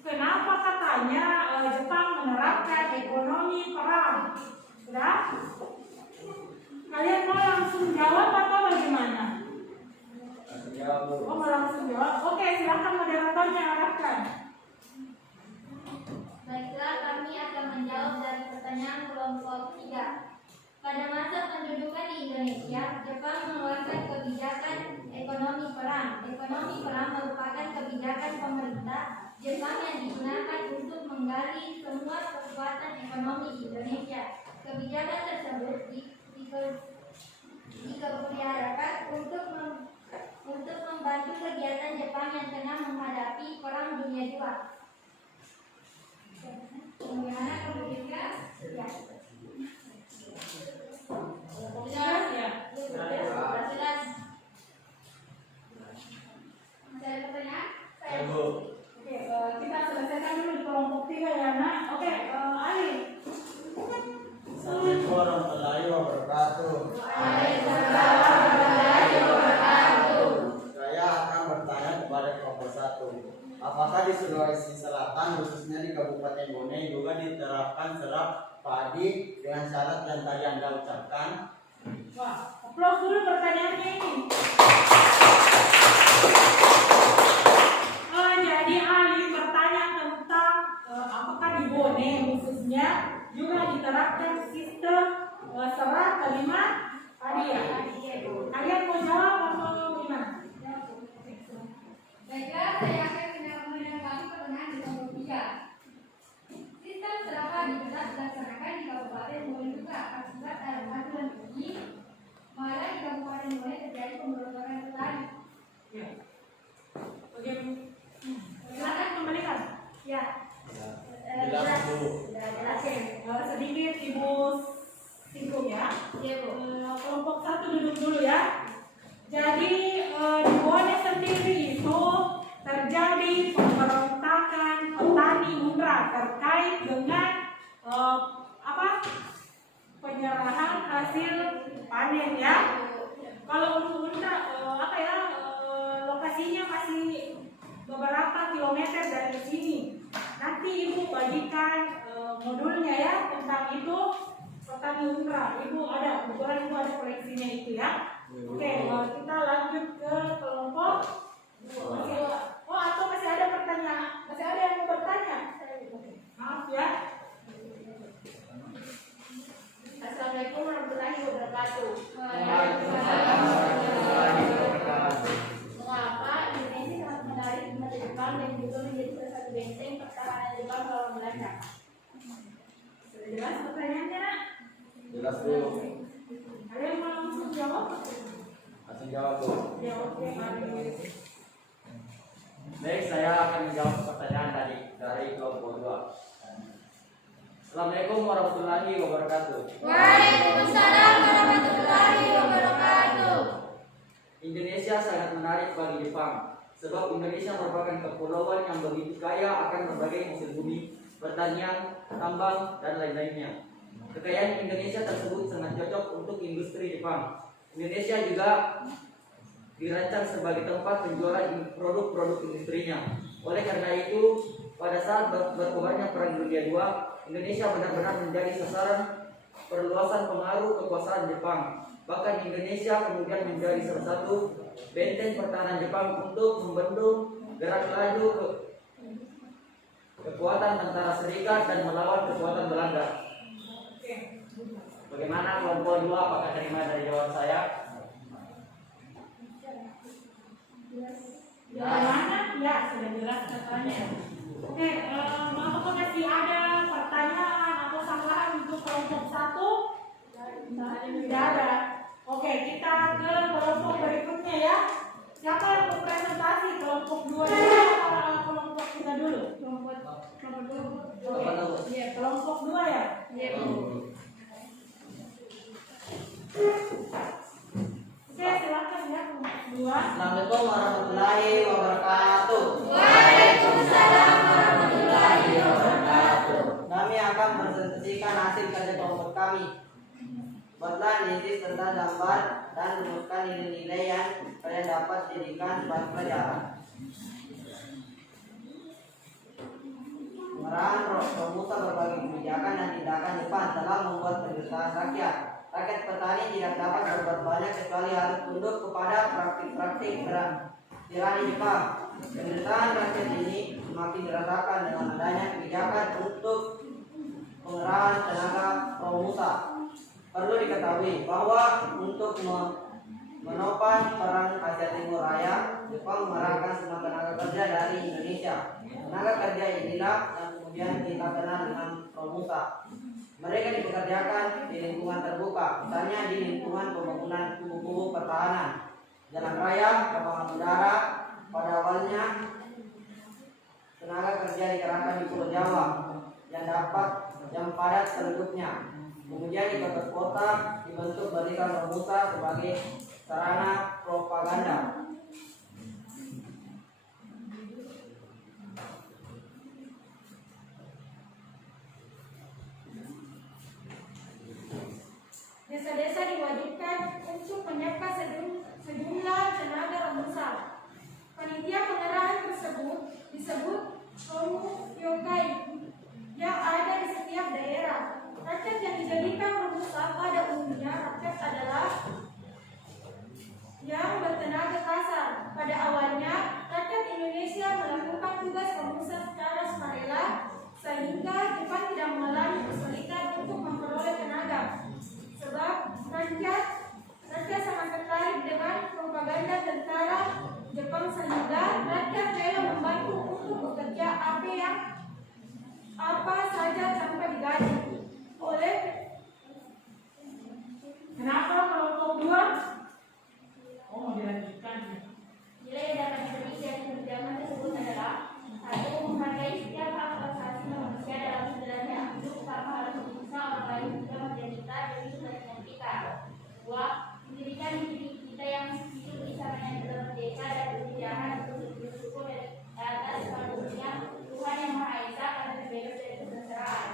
Kenapa katanya Jepang menerapkan ekonomi perang? Sudah? Kalian mau langsung jawab atau bagaimana? Jawab Bu. Oh, mau langsung jawab? Oke, silakan moderatornya arahkan. Baiklah, kami akan menjawab dari pertanyaan kelompok 3. Pada masa pendudukan di Indonesia, Jepang mengeluarkan kebijakan ekonomi perang. Ekonomi perang merupakan kebijakan pemerintah Jepang yang digunakan untuk menggali semua kekuatan ekonomi di Indonesia. Kebijakan tersebut dipeliharakan untuk membantu kegiatan Jepang yang tengah menghadapi Perang Dunia II. Bagaimana kemudian? Ya. Jelas ya? Jelas. Masih ada pertanyaan? Saya Bu. Oke, kita selesaikan dulu di kelompok 3 ya, Nak. Oke, Ali. Assalamualaikum warahmatullahi wabarakatuh. Waalaikumsalam warahmatullahi wabarakatuh. Saya akan bertanya kepada kelompok 1. Apakah di Sulawesi Selatan, khususnya di Kabupaten Bone, juga diterapkan serap padi dengan syarat yang tadi Anda ucapkan? Wah, aplaus dulu pertanyaannya ini. Jadi Ali bertanya tentang apakah di Bone khususnya juga diterapkan sistem serah terima padi ya? Kalian mau jawab atau gimana? Baiklah, saya akan menanggapi pertanyaan di kelompok 3. Sistem serah padi tetap dilaksanakan di Kabupaten Bone juga akibat ada aturan ini. Malah di Kabupaten Bone terjadi pemberontakan petani. Ya. Oke. Silakan kembalikan. Ya. Jelas, Bu. Sudah jelasin. Sedikit Ibu singgung ya. Iya Bu. Kelompok 1 duduk dulu ya. Jadi di Bone sendiri itu terjadi pemberontakan petani muda terkait dengan penyerahan hasil panen ya. Kalau untuk muda lokasinya masih beberapa kilometer dari sini. Nanti Ibu bagikan modulnya ya tentang itu petani unra. Ibu ada, kebetulan Ibu ada koleksinya itu ya. Oke, kita lanjut ke kelompok. Atau masih ada pertanyaan? Masih ada yang mau bertanya? Oke, maaf ya. Assalamualaikum warahmatullahi wabarakatuh. Waalaikumsalam warahmatullahi wabarakatuh. Mengapa Indonesia sangat menarik di mata Jepang dan juga menjadi salah satu benteng pertahanan Jepang melawan Belanda? Sudah jelas pertanyaannya, Nak? Jelas, Bu. Kalian mau langsung jawab? Langsung jawab, Bu. Ya, oke, mari. Baik, saya akan menjawab pertanyaan tadi dari kelompok 2. Assalamualaikum warahmatullahi wabarakatuh. Waalaikumsalam warahmatullahi wabarakatuh. Indonesia sangat menarik bagi Jepang, sebab Indonesia merupakan kepulauan yang begitu kaya akan berbagai hasil bumi, pertanian, tambang, dan lain-lainnya. Kekayaan Indonesia tersebut sangat cocok untuk industri Jepang. Indonesia juga dirancang sebagai tempat penjualan produk-produk industrinya. Oleh karena itu, pada saat berkobarnya Perang Dunia II, Indonesia benar-benar menjadi sasaran perluasan pengaruh kekuasaan Jepang. Bahkan Indonesia kemudian menjadi salah satu benteng pertahanan Jepang untuk membendung gerak laju kekuatan tentara Serikat dan melawan kekuatan Belanda. Bagaimana kelompok 2, apakah terima dari jawaban saya? Bagaimana? Ya, sudah jelas katanya. Oke, apakah masih ada pertanyaan atau sanggahan untuk kelompok 1? Tidak ada. Oke, kita ke kelompok berikutnya ya. Siapa yang mau presentasi kelompok 2 dulu atau kelompok 3 dulu? Kelompok 2. Iya, kelompok 2 ya? Iya. Oke, silakan ya kelompok 2. Assalamualaikum warahmatullahi wabarakatuh. Waalaikumsalam warahmatullahi wabarakatuh. Kami akan presentasikan hasil kerja kelompok kami. Buatlah analisis tentang gambar dan rumuskan nilai-nilai yang kalian dapat jadikan bahan pelajaran. Pengerahan rumusan berbagai kebijakan dan tindakan Jepang dalam membuat penderitaan rakyat. Rakyat petani tidak dapat berbuat banyak kecuali harus tunduk kepada praktik-praktik tirani Jepang. Penderitaan rakyat ini semakin dirasakan dengan adanya kebijakan untuk pengerahan tenaga pramuka. Perlu diketahui bahwa untuk menopang perang Asia Timur Raya, Jepang mengerahkan semua tenaga kerja dari Indonesia. Tenaga kerja inilah yang kemudian kita kenal dengan pramuka. Mereka dipekerjakan di lingkungan terbuka, misalnya di lingkungan pembangunan kubu-kubu pertahanan, jalan raya, lapangan udara. Pada awalnya, tenaga kerja dikerahkan di Pulau Jawa yang padat penduduknya. Kemudian di kota-kota dibentuk barisan pramuka sebagai sarana propaganda. Desa-desa diwajibkan untuk menyiapkan sejumlah tenaga pramuka. Panitia pengerahan tersebut disebut Komu Yokai yang ada di setiap daerah. Rakyat yang dijadikan pramuka pada umumnya rakyat adalah yang bertenaga kasar. Pada awalnya, rakyat Indonesia melakukan tugas pramuka secara sukarela sehingga Jepang tidak mengalami kesulitan untuk memperoleh tenaga. Sebab rakyat sangat tertarik dengan propaganda tentara Jepang sehingga rakyat rela membantu untuk bekerja apa saja tanpa digaji. Kenapa kelompok 2? Mau dilanjutkan. Nilai yang dapat diberi dari kebijakan tersebut adalah: 1. Menghargai setiap hak asasi manusia dalam segalanya, hidup tanpa harus menyiksa orang lain juga menjadi kita demi kepentingan kita. 2. Mendirikan diri kita yang hidup di sana yang merdeka dan berjalan untuk bersyukur dari atas karunia Tuhan yang Maha Esa karena terbebas dari kesengsaraan.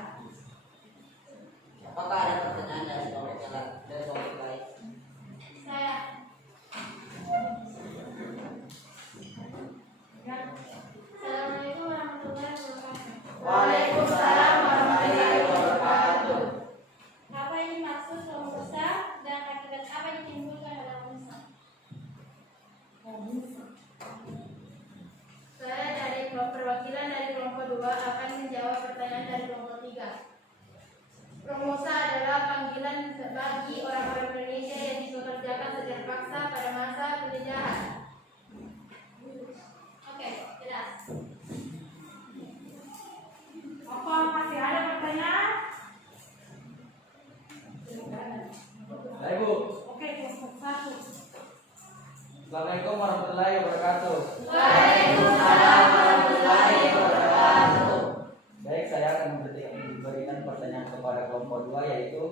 Apakah ada pertanyaan dari kelompok lain? Saya. Assalamualaikum warahmatullahi wabarakatuh. Waalaikumsalam warahmatullahi wabarakatuh. Apa yang dimaksud kelompok besar dan akibat apa yang ditimbulkan dalam usaha? Saya dari perwakilan dari kelompok 2 akan menjawab pertanyaan dari kelompok 3. Promosa adalah panggilan bagi orang-orang Indonesia yang dipekerjakan secara paksa pada masa penjajahan. Oke, jelas. Apa masih ada pertanyaan? Baik, Bu. Oke, kelompok 1. Assalamualaikum warahmatullahi wabarakatuh. Waalaikumsalam warahmatullahi wabarakatuh. Baik, saya akan memberikan pertanyaan kepada kelompok 2, yaitu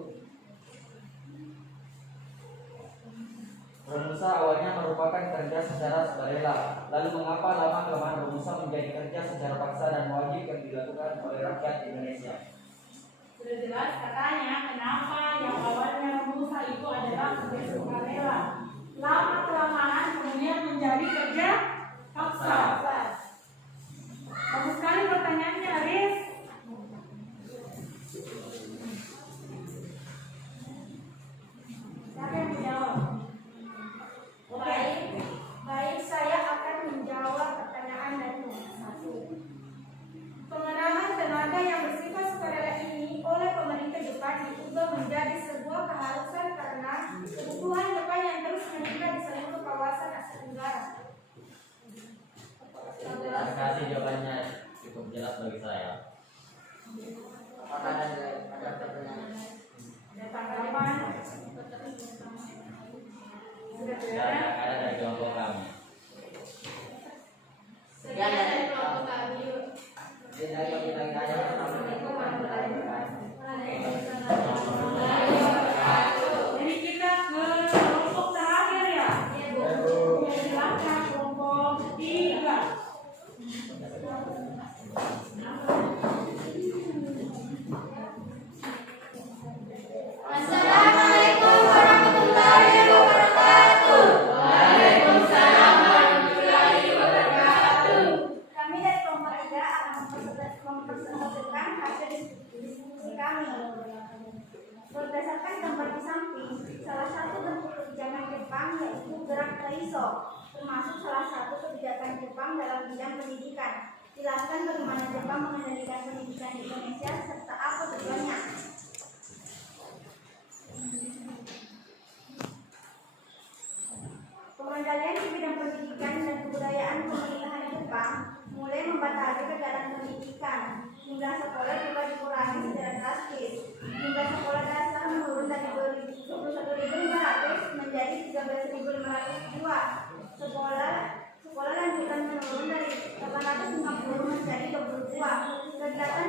Promosa berusaha awalnya merupakan kerja secara sukarela. Lalu mengapa lama-kelamaan berusaha menjadi kerja secara paksa dan wajib yang dilakukan oleh rakyat Indonesia? Sudah jelas katanya kenapa yang awalnya berusaha itu adalah kerja sukarela. Lama kelamaan kemudian menjadi kerja paksa. Bagus sekali pertanyaannya, Aris. Siapa yang menjawab? Baik, saya akan menjawab pertanyaan dari nomor 1. Pengenalan tenaga yang bersifat sukarela ini oleh pemerintah Jepang diubah menjadi sebuah keharusan karena kebutuhan Jepang yang terus meningkat di seluruh kawasan Asia Tenggara. Terima kasih, jawabannya cukup jelas bagi saya. Apakah ada pertanyaan? Ada tanggapan? Sudah Tidak ada dari kelompok kami. Sekian dari kelompok kami. Tidak ada Assalamualaikum warahmatullahi wabarakatuh. Jadi kita ke kelompok terakhir ya. Silakan kelompok 3. Assalamualaikum warahmatullahi wabarakatuh. Waalaikumsalam warahmatullahi wabarakatuh. Kami dari kelompok 3 akan mempresentasikan hasil diskusi kami. Berdasarkan gambar di samping, salah satu bentuk kebijakan Jepang yaitu gerak Taiso, termasuk salah satu kebijakan Jepang dalam bidang pendidikan. Jelaskan bagaimana Jepang mengendalikan pendidikan di Indonesia serta apa tujuannya. Pengendalian di bidang pendidikan dan kebudayaan pemerintahan Jepang mulai membatasi kegiatan pendidikan. Jumlah sekolah juga dikurangi secara drastis. Jumlah sekolah dasar menurun dari 21.500 menjadi 13.502. Sekolah lanjutan menurun dari 850 menjadi 22. Kegiatan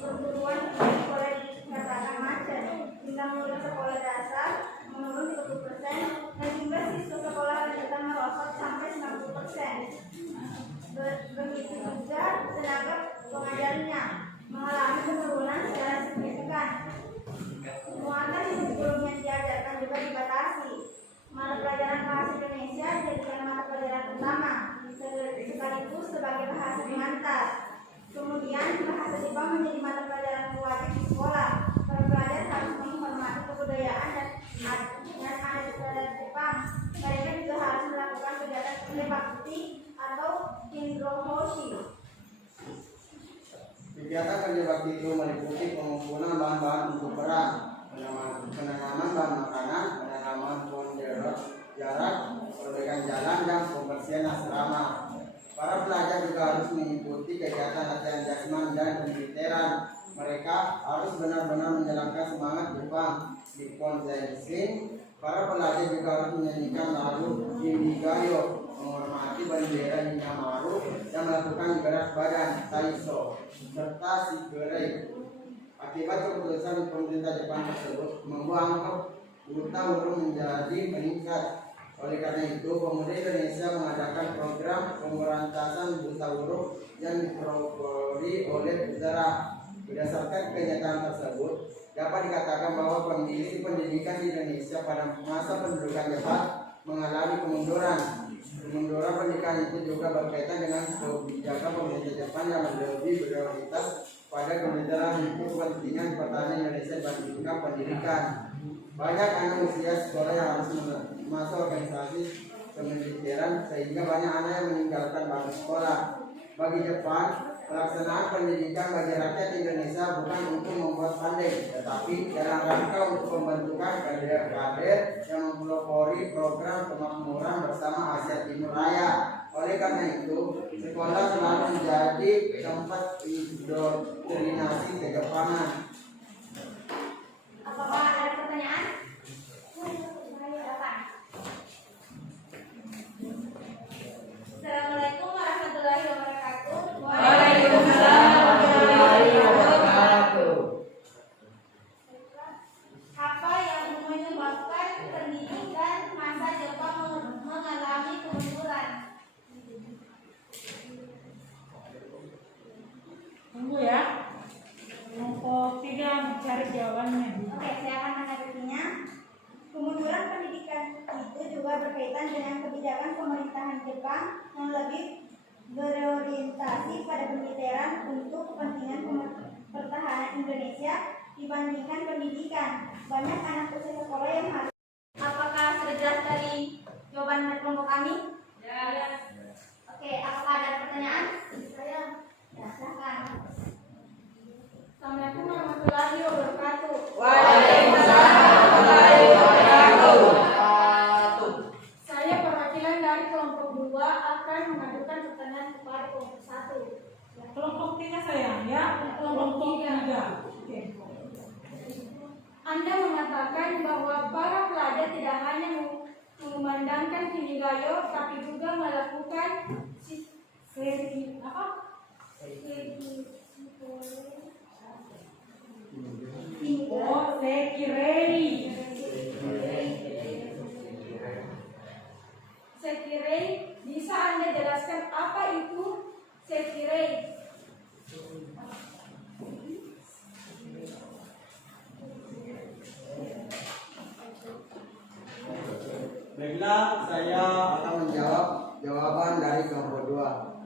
perguruan tinggi boleh dikatakan macet. Jumlah murid sekolah dasar menurun 30% dan jumlah siswa sekolah lanjutan merosot sampai 90%. Begitu juga tenaga pengajarnya mengalami penurunan secara signifikan. Muatan yang sebelumnya diajarkan juga dibatasi. Mata pelajaran bahasa Indonesia dijadikan mata pelajaran utama, sekaligus sebagai bahasa pengantar. Kemudian bahasa Jepang menjadi mata pelajaran wajib di sekolah. Para pelajar harus menghormati kebudayaan dan adat Jepang. Mereka juga harus melakukan kegiatan seperti bakti atau kinrohoshi. Kegiatan kerja bakti itu meliputi pengumpulan bahan-bahan untuk perang, penanaman bahan makanan, penanaman pohon jarak, perbaikan jalan, dan pembersihan asrama. Para pelajar juga harus mengikuti kegiatan latihan jasmani dan pemiliteran. Mereka harus benar-benar menjalankan semangat Jepang di Konsensin. Para pelajar juga harus menyanyikan lagu Indigayo, menghormati bendera Hinamaru, dan melakukan gerak badan Taiso serta Shigerei. Akibat keputusan pemerintah Jepang tersebut membuat utang huruf menjadi meningkat. Oleh karena itu, pemuda Indonesia mengadakan program pemberantasan buta huruf yang diprovokasi oleh negara. Berdasarkan kenyataan tersebut, dapat dikatakan bahwa kondisi pendidikan di Indonesia pada masa pendudukan Jepang mengalami kemunduran. Kemunduran pendidikan itu juga berkaitan dengan kebijakan pemerintah Jepang yang lebih prioritas pada kementerian itu kepentingan pertahanan Indonesia dibandingkan pendidikan. Banyak anak usia sekolah yang harus masuk organisasi kemiliteran sehingga banyak anak yang meninggalkan bangku sekolah. Bagi Jepang, pelaksanaan pendidikan bagi rakyat Indonesia bukan untuk membuat pandai, tetapi dalam rangka untuk pembentukan kader-kader yang mempelopori program kemakmuran bersama Asia Timur Raya. Oleh karena itu, sekolah selalu menjadi tempat indoktrinasi kejepangan. Apakah ada pertanyaan? Assalamualaikum warahmatullahi wabarakatuh. Waalaikumsalam warahmatullahi wabarakatuh. Apa yang menyebabkan pendidikan masa Jepang Oke, saya akan menanggapinya. Kemunduran pendidikan itu juga berkaitan dengan kebijakan pemerintahan Jepang yang lebih berorientasi pada pemiliteran untuk kepentingan pertahanan Indonesia dibandingkan pendidikan. Banyak anak usia sekolah yang harus. Apakah sudah jelas dari jawaban dari kelompok kami? Ya. Oke, apakah ada pertanyaan? Saya. Ya, silakan. Assalamualaikum warahmatullahi wabarakatuh. Waalaikumsalam warahmatullahi wabarakatuh. Saya perwakilan dari kelompok 2 akan mengajukan pertanyaan kepada kelompok 1. Kelompok 3 sayang ya. Kelompok 3. Oke. Anda mengatakan bahwa para pelajar tidak hanya mengumandangkan Kinigayo, tapi juga melakukan Oh, sekirei. Sekirei, bisa Anda jelaskan apa itu sekirei? Baiklah, saya akan menjawab jawaban dari kelompok 2.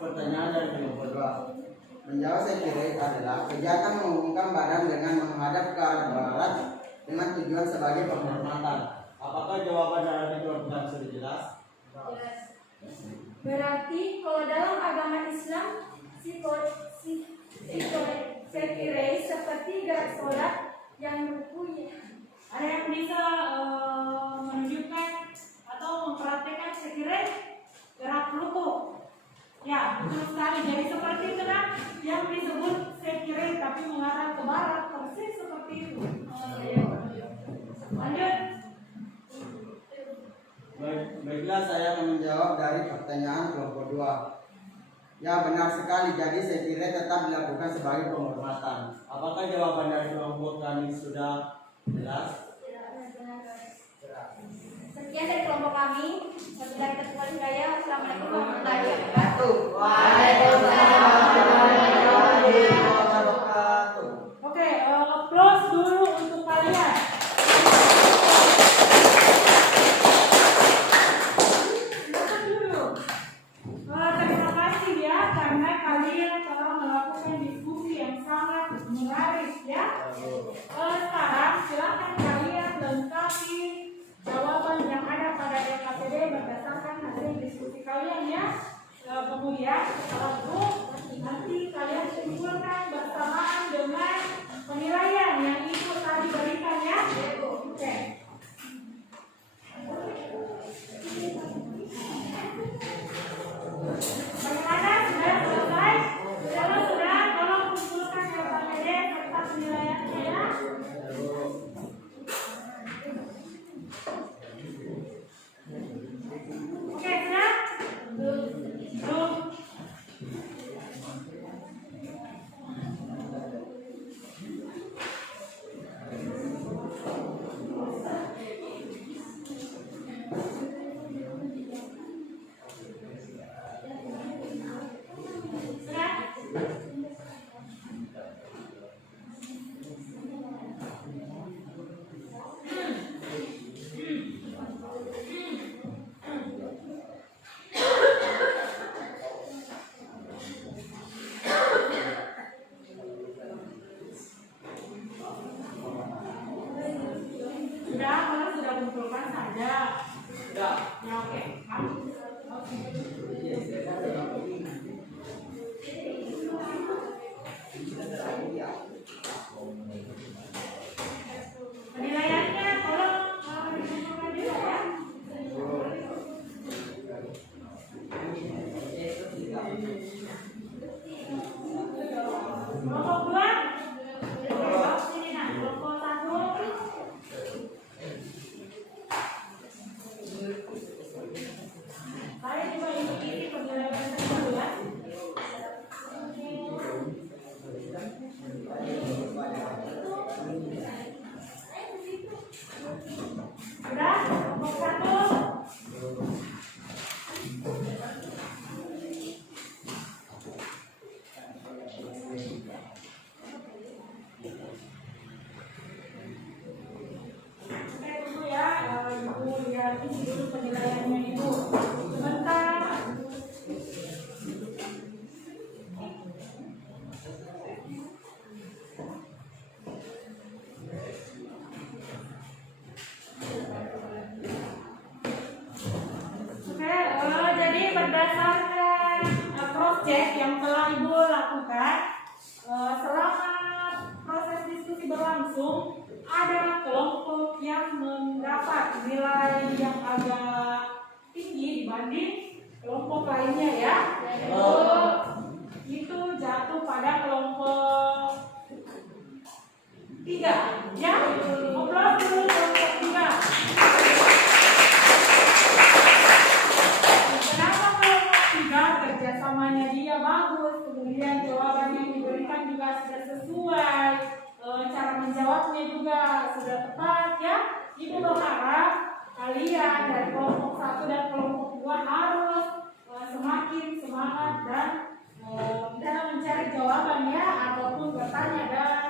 Pertanyaan dari kelompok 2. Menjawab sekirei adalah kegiatan menghubungkan badan dengan menghadap ke arah barat dengan tujuan sebagai penghormatan. Apakah jawaban dari kelompok sudah jelas? Berarti kalau dalam agama Islam sekirei seperti gerak sholat yang ruku. Ada yang bisa menunjukkan atau mempraktekkan sekirei gerak ruku? Ya, betul sekali. Jadi seperti itu nah yang disebut sekirei tapi mengarah ke barat, persis seperti itu. Lanjut. Baiklah, saya akan menjawab dari pertanyaan kelompok 2. Ya, benar sekali. Jadi sekirei tetap dilakukan sebagai penghormatan. Apakah jawaban dari kelompok kami sudah jelas? Sekian dari kelompok kami. Wabillahi taufiq wal hidayah. Wassalamualaikum warahmatullahi wabarakatuh. Oke, applause dulu untuk kalian. Silakan dulu. Terima kasih ya karena kalian telah melakukan diskusi yang sangat menarik ya. Sekarang silakan kalian lengkapi jawaban yang ada pada LKPD berdasarkan hasil diskusi kalian ya. Kemudian setelah itu nanti kalian simpulkan bersamaan dengan penilaian yang ibu tadi berikan ya. Oke. Bagaimana? Sudah selesai? Kalau sudah, tolong kumpulkan LKPD serta penilaiannya ya. Oke, sudah? Belum. Sudah, kalau sudah kumpulkan saja. Sudah. Ya, oke. Penilaiannya tolong dikumpulkan juga ya. Kelompok 2. Oke, sini nah. Kelompok 1. lainnya ya. Itu jatuh pada kelompok 3 ya. Ngobrol dulu kelompok 3. Kenapa kelompok 3 kerjasamanya dia bagus, kemudian jawaban yang diberikan juga sudah sesuai, cara menjawabnya juga sudah tepat ya. Ibu berharap kalian dari kelompok 1 dan kelompok 2 harus semakin semangat dan dalam mencari jawabannya ataupun bertanya dan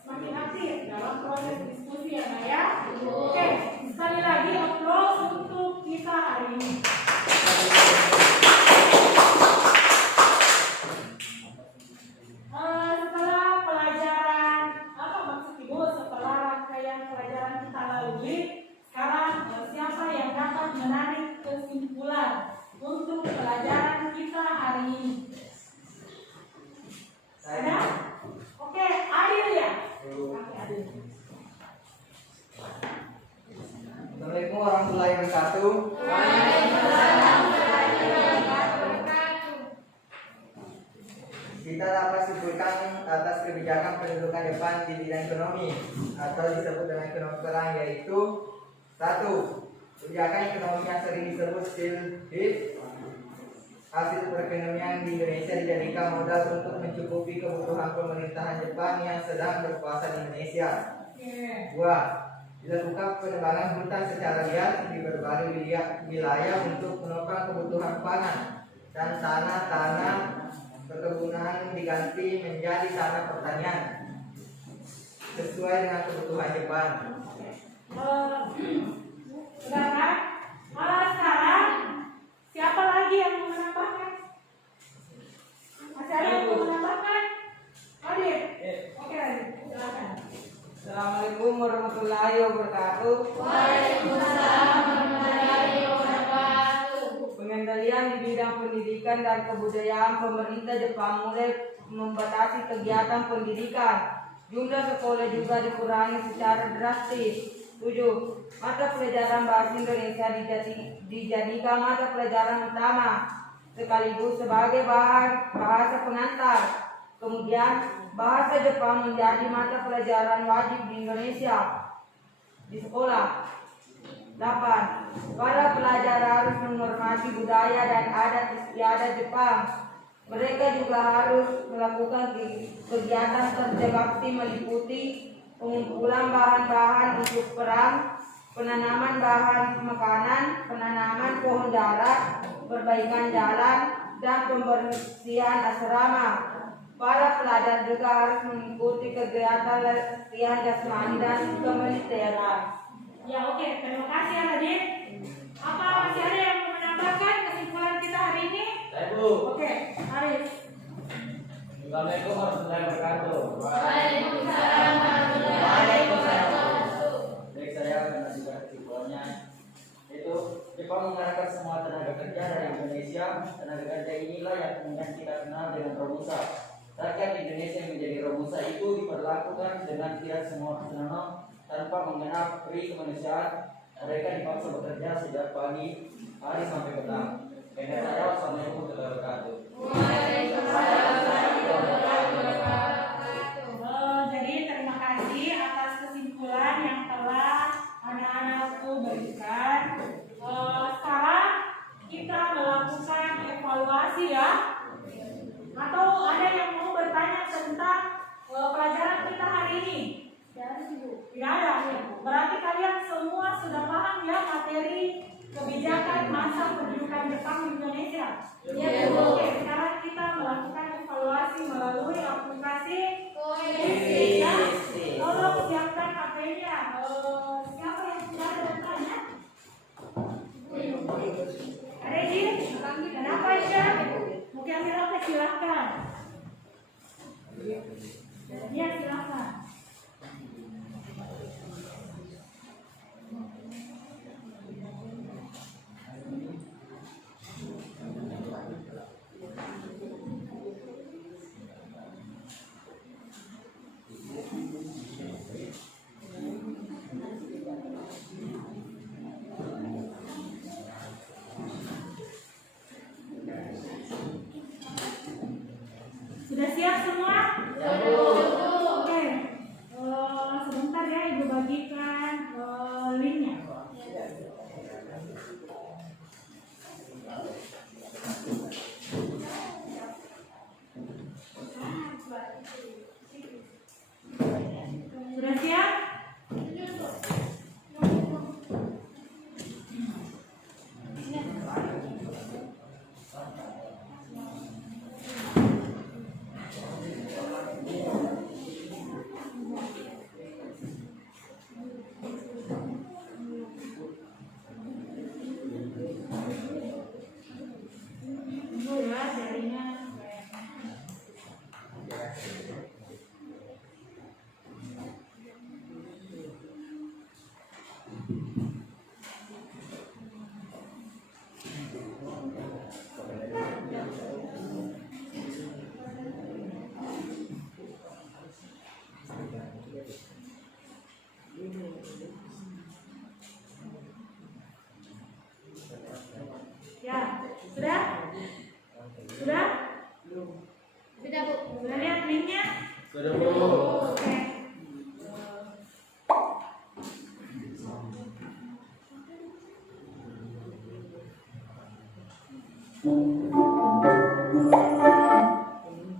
semakin aktif dalam proses diskusi ya Nak ya. Oke, sekali lagi applause untuk kita hari ini. Setelah pelajaran apa maksud Ibu setelah rangkaian pelajaran kita lalui, sekarang siapa yang dapat menarik kesimpulan untuk pelajaran kita hari ini? Ada? Oke, Adil ya? Oke, Adil. Assalamualaikum warahmatullahi wabarakatuh. Kita dapat simpulkan atas kebijakan pendudukan Jepang di bidang ekonomi atau disebut dengan ekonomi perang, yaitu 1. Kebijakan ekonomi yang sering disebut Steel Hit. Hasil perekonomian di Indonesia dijadikan modal untuk mencukupi kebutuhan pemerintahan Jepang yang sedang berkuasa di Indonesia. 2. Dilakukan penebangan hutan secara liar di berbagai wilayah untuk menopang kebutuhan pangan dan tanah-tanah perkebunan diganti menjadi tanah pertanian sesuai dengan kebutuhan Jepang. Saudara, sekarang siapa lagi yang mau menambahkan? Masih ada yang mau menambahkan? Adit? Oke, Adit, silakan. Assalamualaikum warahmatullahi wabarakatuh. Waalaikumsalam warahmatullahi wabarakatuh. Pengendalian di bidang pendidikan dan kebudayaan pemerintah Jepang mulai membatasi kegiatan pendidikan. Jumlah sekolah juga dikurangi secara drastis. 7. Mata pelajaran bahasa Indonesia dijadikan mata pelajaran utama sekaligus sebagai bahasa pengantar. Kemudian bahasa Jepang menjadi mata pelajaran wajib di Indonesia di sekolah. 8. Para pelajar harus menghormati budaya dan adat istiadat Jepang. Mereka juga harus melakukan kegiatan kerja bakti meliputi pengumpulan bahan-bahan untuk perang, penanaman bahan makanan, penanaman pohon jarak, perbaikan jalan, dan pembersihan asrama. Para pelajar juga harus mengikuti kegiatan latihan jasmani dan kemiliteran. Ya oke, terima kasih Adit. Apa masih ada yang mau menambahkan kesimpulan kita hari ini? Saya Bu. Oke, Arif. Assalamualaikum warahmatullahi wabarakatuh. Waalaikumsalam warahmatullahi wabarakatuh. Baik, saya akan mengajukan kesimpulannya, yaitu Jepang mengarahkan semua tenaga kerja dari Indonesia. Tenaga kerja inilah yang kemudian kita kenal dengan Romusa. Rakyat Indonesia yang menjadi Romusa itu diperlakukan dengan tidak semua senonoh tanpa mengenal pri kemanusiaan. Mereka dipaksa bekerja sejak pagi hari sampai petang. Dengan saya, wassalamualaikum warahmatullahi wabarakatuh. Jadi terima kasih atas kesimpulan yang telah anak-anakku berikan. Sekarang kita melakukan evaluasi ya. Atau ada yang mau bertanya tentang pelajaran kita hari ini? Tidak ada ya. Berarti kalian semua sudah paham ya materi kebijakan masa pendidikan Jepang di Indonesia. Ya, Bu. Oke, sekarang kita melakukan evaluasi melalui aplikasi Koeksi. ya. Tolong siapkan HP-nya. Siapa yang sudah ada bertanya? Ada izin? Kenapa ya? Mungkin ambil HP, silakan. Ya, silakan. Sudah siap? Tunggu ya jarinya. Ya, sudah? Sudah? Sudah, Bu. Sudah lihat linknya? Sudah Bu. Oke.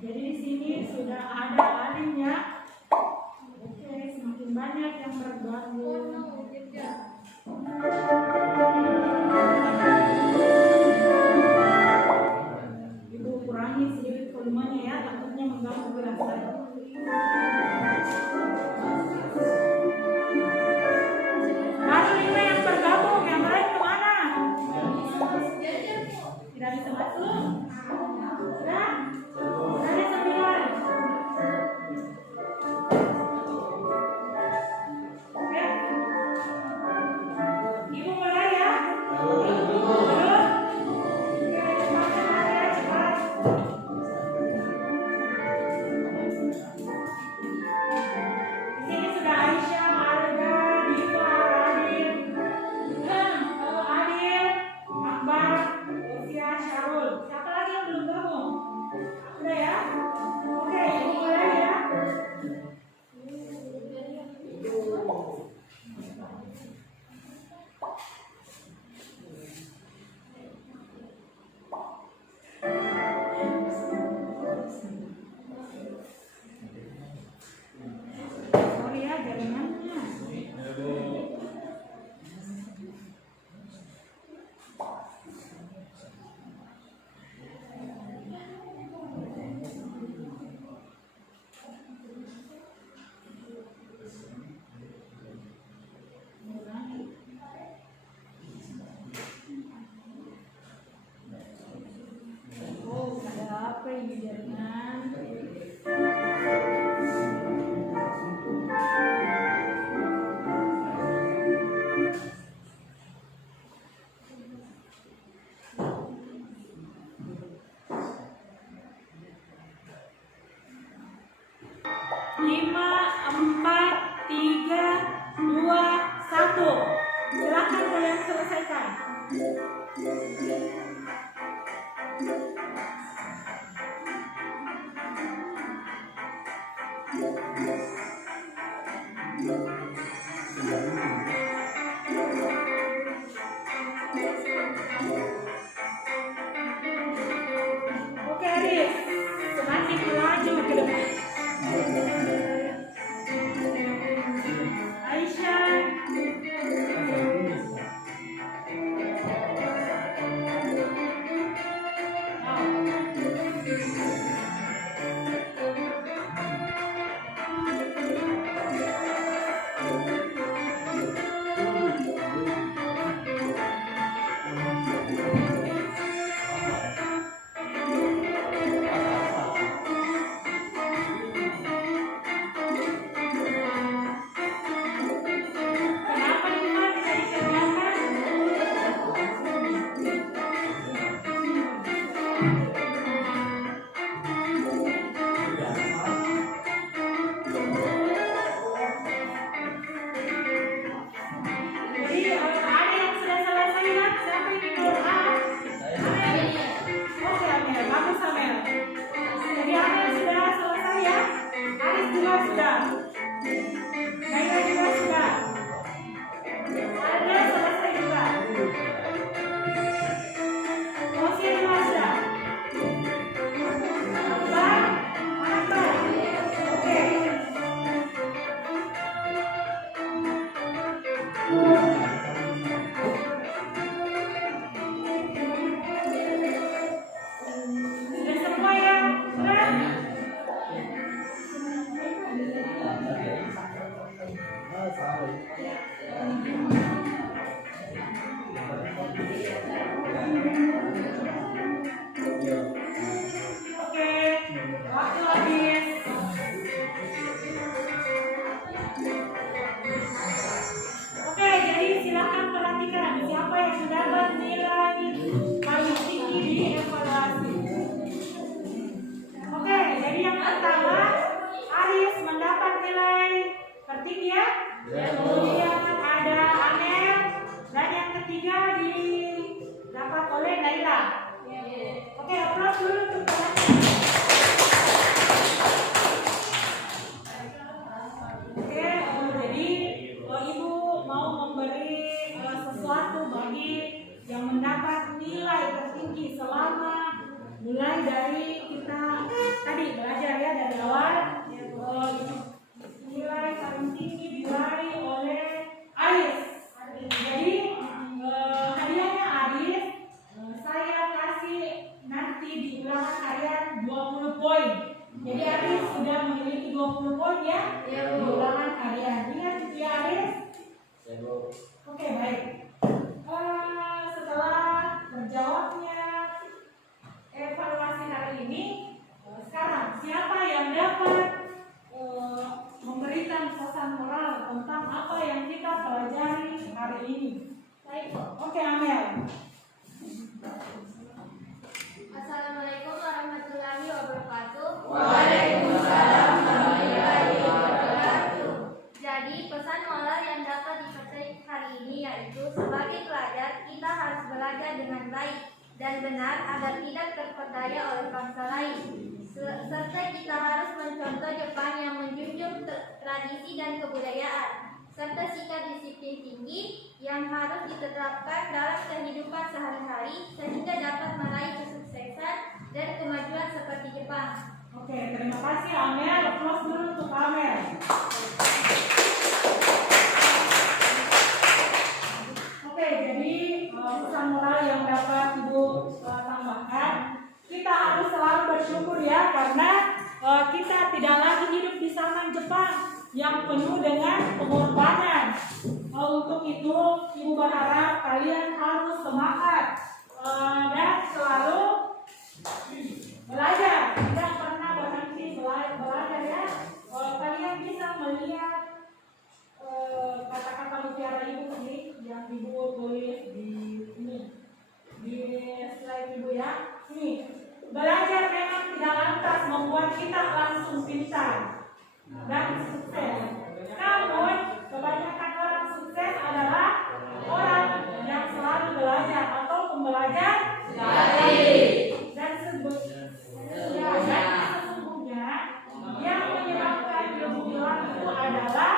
Jadi di sini sudah ada alimnya. Oke, semakin banyak yang bergabung. Ibu kurangi sedikit volumenya ya, takutnya mengganggu gerakan. Baru 5 yang bergabung, yang lain kemana? Tidak bisa masuk? Sudah? Sudah 9. Oke. Ibu mulai ya. Cepat. Di sini sudah Aisyah, Marga, Diva, Radin, Adil, Akbar, Usia, Syarul. Siapa lagi yang belum gabung? Sudah ya? Oke, ibu mulai ya. Sorry ya, jaringannya. Oh, ada apa ini jaringan? Lima, 4, 3, 2, 1. Silakan kalian selesaikan. Oke, Aris. Semakin melaju ke depan. Aisyah. Oke, waktu habis. Oke, jadi silakan perhatikan siapa yang mendapat nilai paling tinggi di evaluasi. Oke, jadi yang pertama Aris mendapat nilai tertinggi ya. Kemudian ada Amel dan yang ketiga didapat oleh Naila. Oke, aplaus dulu untuk kalian. Oke, jadi Ibu mau memberi sesuatu bagi yang mendapat nilai tertinggi selama mulai dari kita tadi belajar ya dari awal. Nilai paling tinggi diraih oleh Aris. Jadi hadiahnya Aris saya kasih nanti di ulangan harian 20 poin. Jadi Aris sudah memiliki 20 poin ya di ulangan harian. Ingat itu ya Aris? Oke, baik. Setelah terjawabnya evaluasi hari ini, sekarang siapa yang dapat memberikan pesan moral tentang apa yang kita pelajari hari ini? Oke, Amel. Assalamualaikum warahmatullahi wabarakatuh. Waalaikumsalam warahmatullahi wabarakatuh. Jadi pesan moral yang dapat dipetik hari ini yaitu sebagai pelajar kita harus belajar dengan baik dan benar agar tidak terperdaya oleh bangsa lain. Serta kita harus mencontoh Jepang yang menjunjung tradisi dan kebudayaan, serta sikap disiplin tinggi yang harus diterapkan dalam kehidupan sehari-hari sehingga dapat meraih kesuksesan dan kemajuan seperti Jepang. Oke, terima kasih Amel. Aplaus dulu untuk Amel. Oke, jadi pesan moral yang dapat Ibu tambahkan, kita harus selalu bersyukur ya karena kita tidak lagi hidup di zaman Jepang yang penuh dengan pengorbanan. Untuk itu Ibu berharap kalian harus semangat dan selalu belajar, tidak pernah berhenti belajar ya. Kalian bisa melihat kata-kata mutiara Ibu ini yang Ibu tulis di ini di slide Ibu ya. Ini belajar memang tidak lantas membuat kita langsung pintar dan sukses. Namun kebanyakan orang sukses adalah orang yang selalu belajar atau pembelajar dan sesungguhnya yang menyebabkan kemunduran itu adalah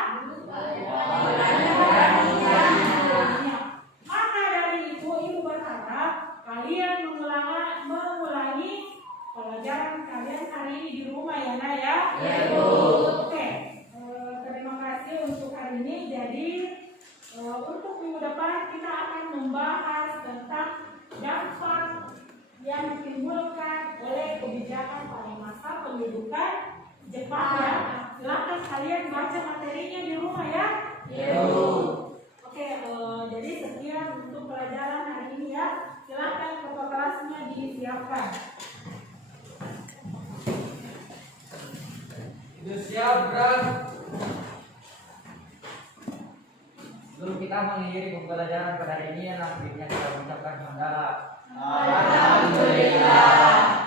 maka dari itu Ibu berharap kalian mengulangi pelajaran kalian hari ini di rumah ya Nak ya. Oke, terima kasih untuk hari ini. Jadi untuk minggu depan kita akan membahas tentang dampak yang ditimbulkan oleh kebijakan pada masa pendudukan Jepang ya. Silakan kalian baca materinya di rumah ya. Oke, jadi sekian untuk pelajaran hari ini ya. Silakan foto kelasnya disiapkan. Sudah siap, Bran? Sebelum kita mengakhiri pembelajaran pada hari ini, nantinya kita mengucapkan hamdalah. Alhamdulillah.